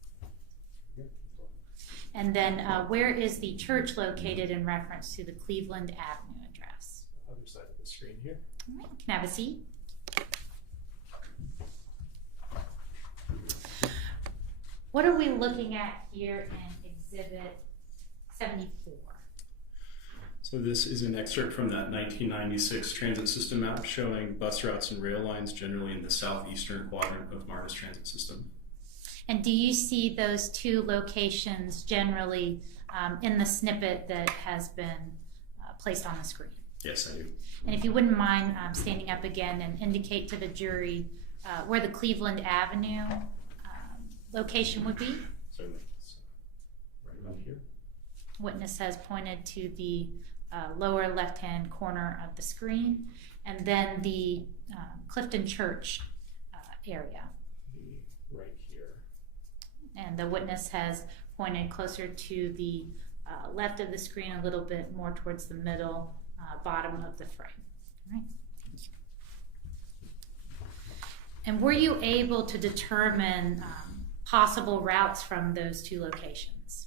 And then where is the church located in reference to the Cleveland Avenue address? Other side of the screen here. All right, you can have a seat. What are we looking at here in Exhibit 74? So this is an excerpt from that 1996 transit system map showing bus routes and rail lines generally in the southeastern quadrant of MARTA's transit system. And do you see those two locations generally in the snippet that has been placed on the screen. Yes, I do. And if you wouldn't mind standing up again and indicate to the jury where the Cleveland Avenue location would be. Certainly. It's right about here. Witness has pointed to the lower left-hand corner of the screen, and then the Clifton Church area. Right here. And the witness has pointed closer to the left of the screen, a little bit more towards the middle bottom of the frame. All right. And were you able to determine possible routes from those two locations?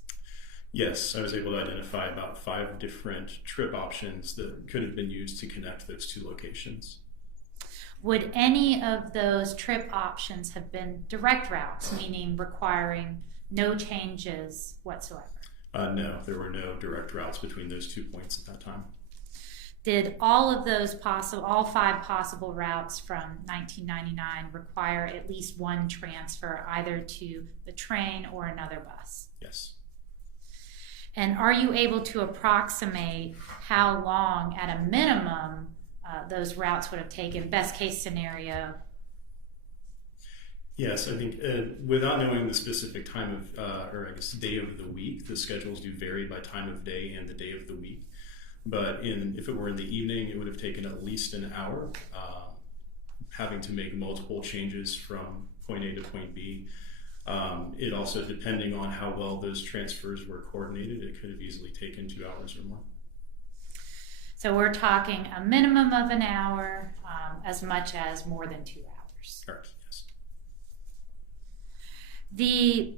Yes, I was able to identify about 5 different trip options that could have been used to connect those 2 locations. Would any of those trip options have been direct routes, meaning requiring no changes whatsoever? No, there were no direct routes between those 2 points at that time. Did all 5 possible routes from 1999 require at least one transfer, either to the train or another bus? Yes. And are you able to approximate how long, at a minimum, those routes would have taken, best case scenario? Yes, I think without knowing the specific time of, or I guess day of the week, the schedules do vary by time of day and the day of the week. But if it were in the evening, it would have taken at least an hour, having to make multiple changes from point A to point B. It also, depending on how well those transfers were coordinated, it could have easily taken 2 hours or more. So we're talking a minimum of an hour, as much as more than 2 hours. Correct, yes. The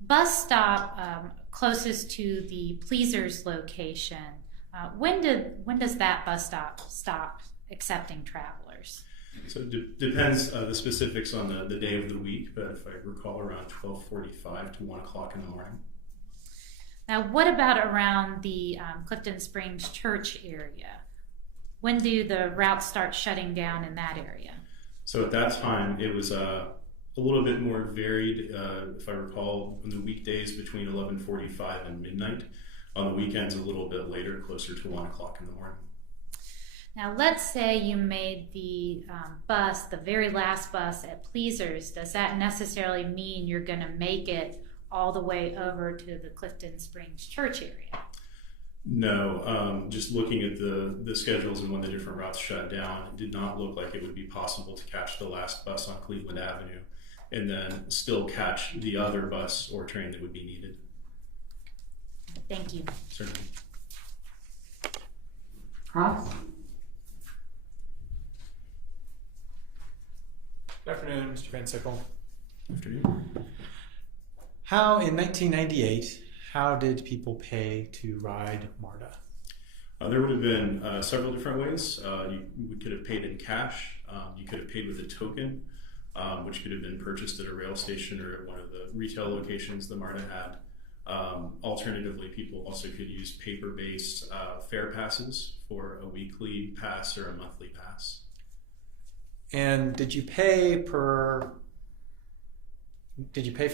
bus stop closest to the Pleasers location, when does that bus stop accepting travelers? So it depends the specifics on the day of the week, but if I recall, around 12:45 to 1 o'clock in the morning. Now, what about around the Clifton Springs Church area? When do the routes start shutting down in that area? So at that time, it was a little bit more varied, if I recall, on the weekdays between 11:45 and midnight. On the weekends, a little bit later, closer to 1 o'clock in the morning. Now, let's say you made the bus, the very last bus at Pleasers. Does that necessarily mean you're going to make it all the way over to the Clifton Springs Church area? No, just looking at the schedules and when the different routes shut down, it did not look like it would be possible to catch the last bus on Cleveland Avenue and then still catch the other bus or train that would be needed. Thank you. Certainly. Cross? Good afternoon, Mr. Van Sickle. Afternoon. How, in 1998, how did people pay to ride MARTA? There would have been several different ways. You could have paid in cash. You could have paid with a token, which could have been purchased at a rail station or at one of the retail locations the MARTA had. Alternatively, people also could use paper-based fare passes for a weekly pass or a monthly pass. And did you pay for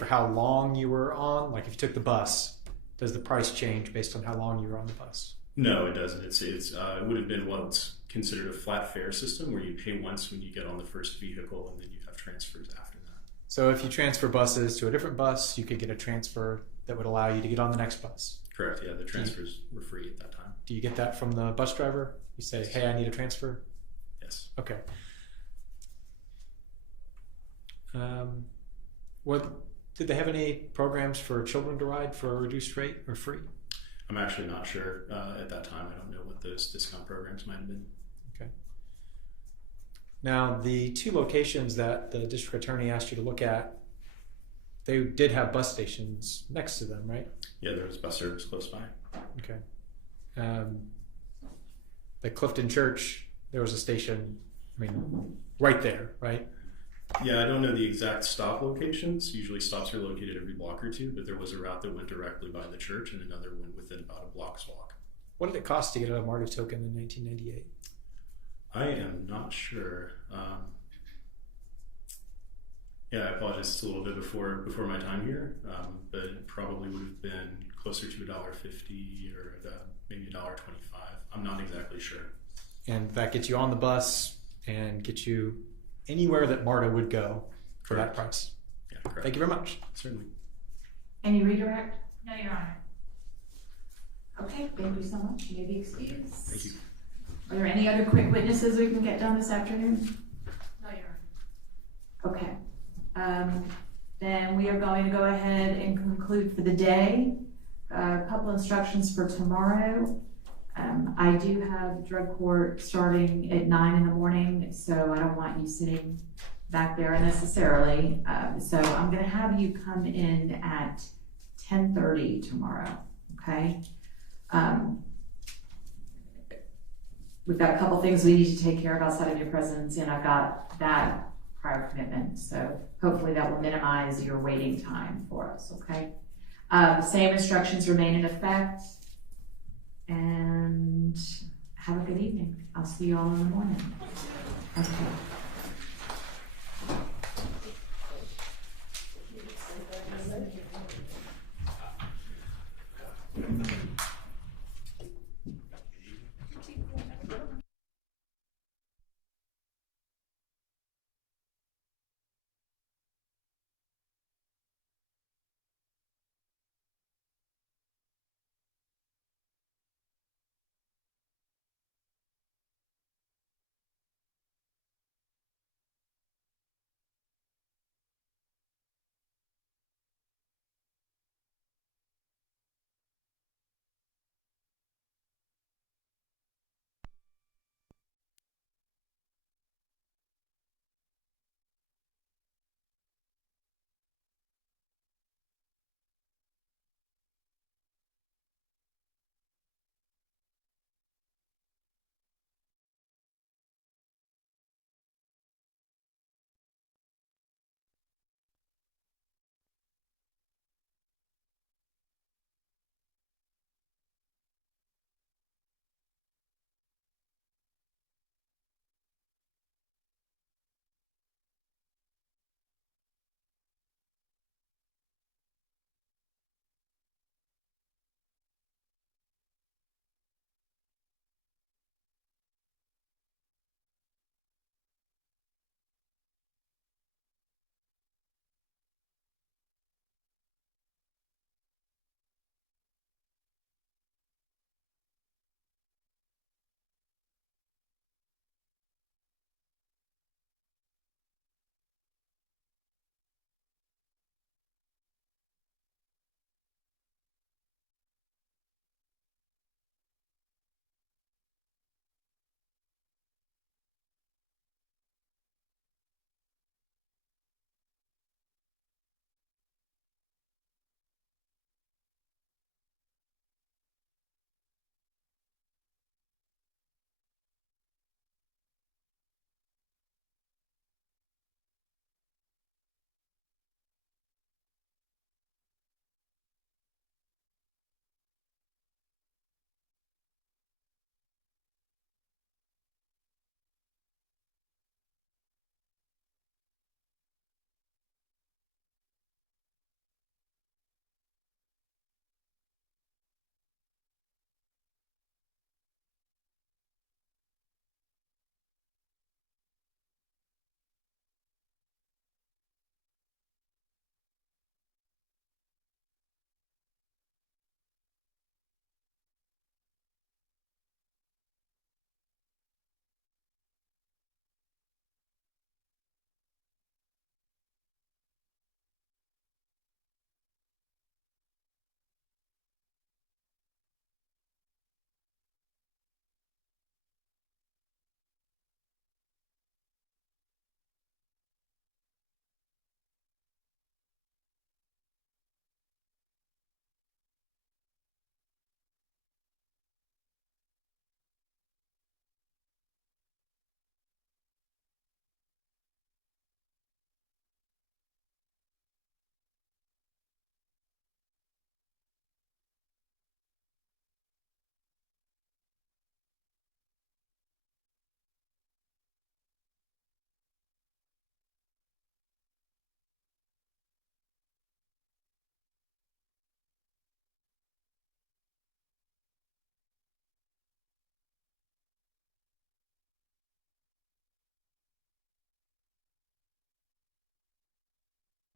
how long you were on? Like if you took the bus, does the price change based on how long you were on the bus? No, it doesn't. It would have been what's considered a flat fare system where you pay once when you get on the first vehicle and then you have transfers after that. So if you transfer buses to a different bus, you could get a transfer that would allow you to get on the next bus. Correct, yeah, the transfers were free at that time. Do you get that from the bus driver? You say, hey, I need a transfer? Yes. Okay. What did they have any programs for children to ride for a reduced rate or free? I'm actually not sure at that time. I don't know what those discount programs might have been. Okay. Now, the 2 locations that the district attorney asked you to look at, they did have bus stations next to them, right? Yeah, there was bus service close by. Okay. The Clifton Church, there was a station, right there, right? Yeah, I don't know the exact stop locations. Usually stops are located every block or 2, but there was a route that went directly by the church and another one within about a block's walk. What did it cost to get a MARTA token in 1998? I am not sure. Yeah, I apologize. It's a little bit before my time here, but it probably would have been closer to $1.50 or maybe $1.25. I'm not exactly sure. And that gets you on the bus and gets you anywhere that MARTA would go for that price. Yeah, correct. Thank you very much. Certainly. Any redirect? No, Your Honor. Okay, thank you so much. You may be excused. Thank you. Are there any other quick witnesses we can get done this afternoon? No, Your Honor. Okay. Then we are going to go ahead and conclude for the day. A couple instructions for tomorrow. I do have drug court starting at 9 in the morning, so I don't want you sitting back there unnecessarily. So I'm going to have you come in at 10:30 tomorrow, okay? We've got a couple things we need to take care of outside of your presence, and I've got that prior commitment, so hopefully that will minimize your waiting time for us, okay? Same instructions remain in effect, and have a good evening. I'll see you all in the morning. Okay.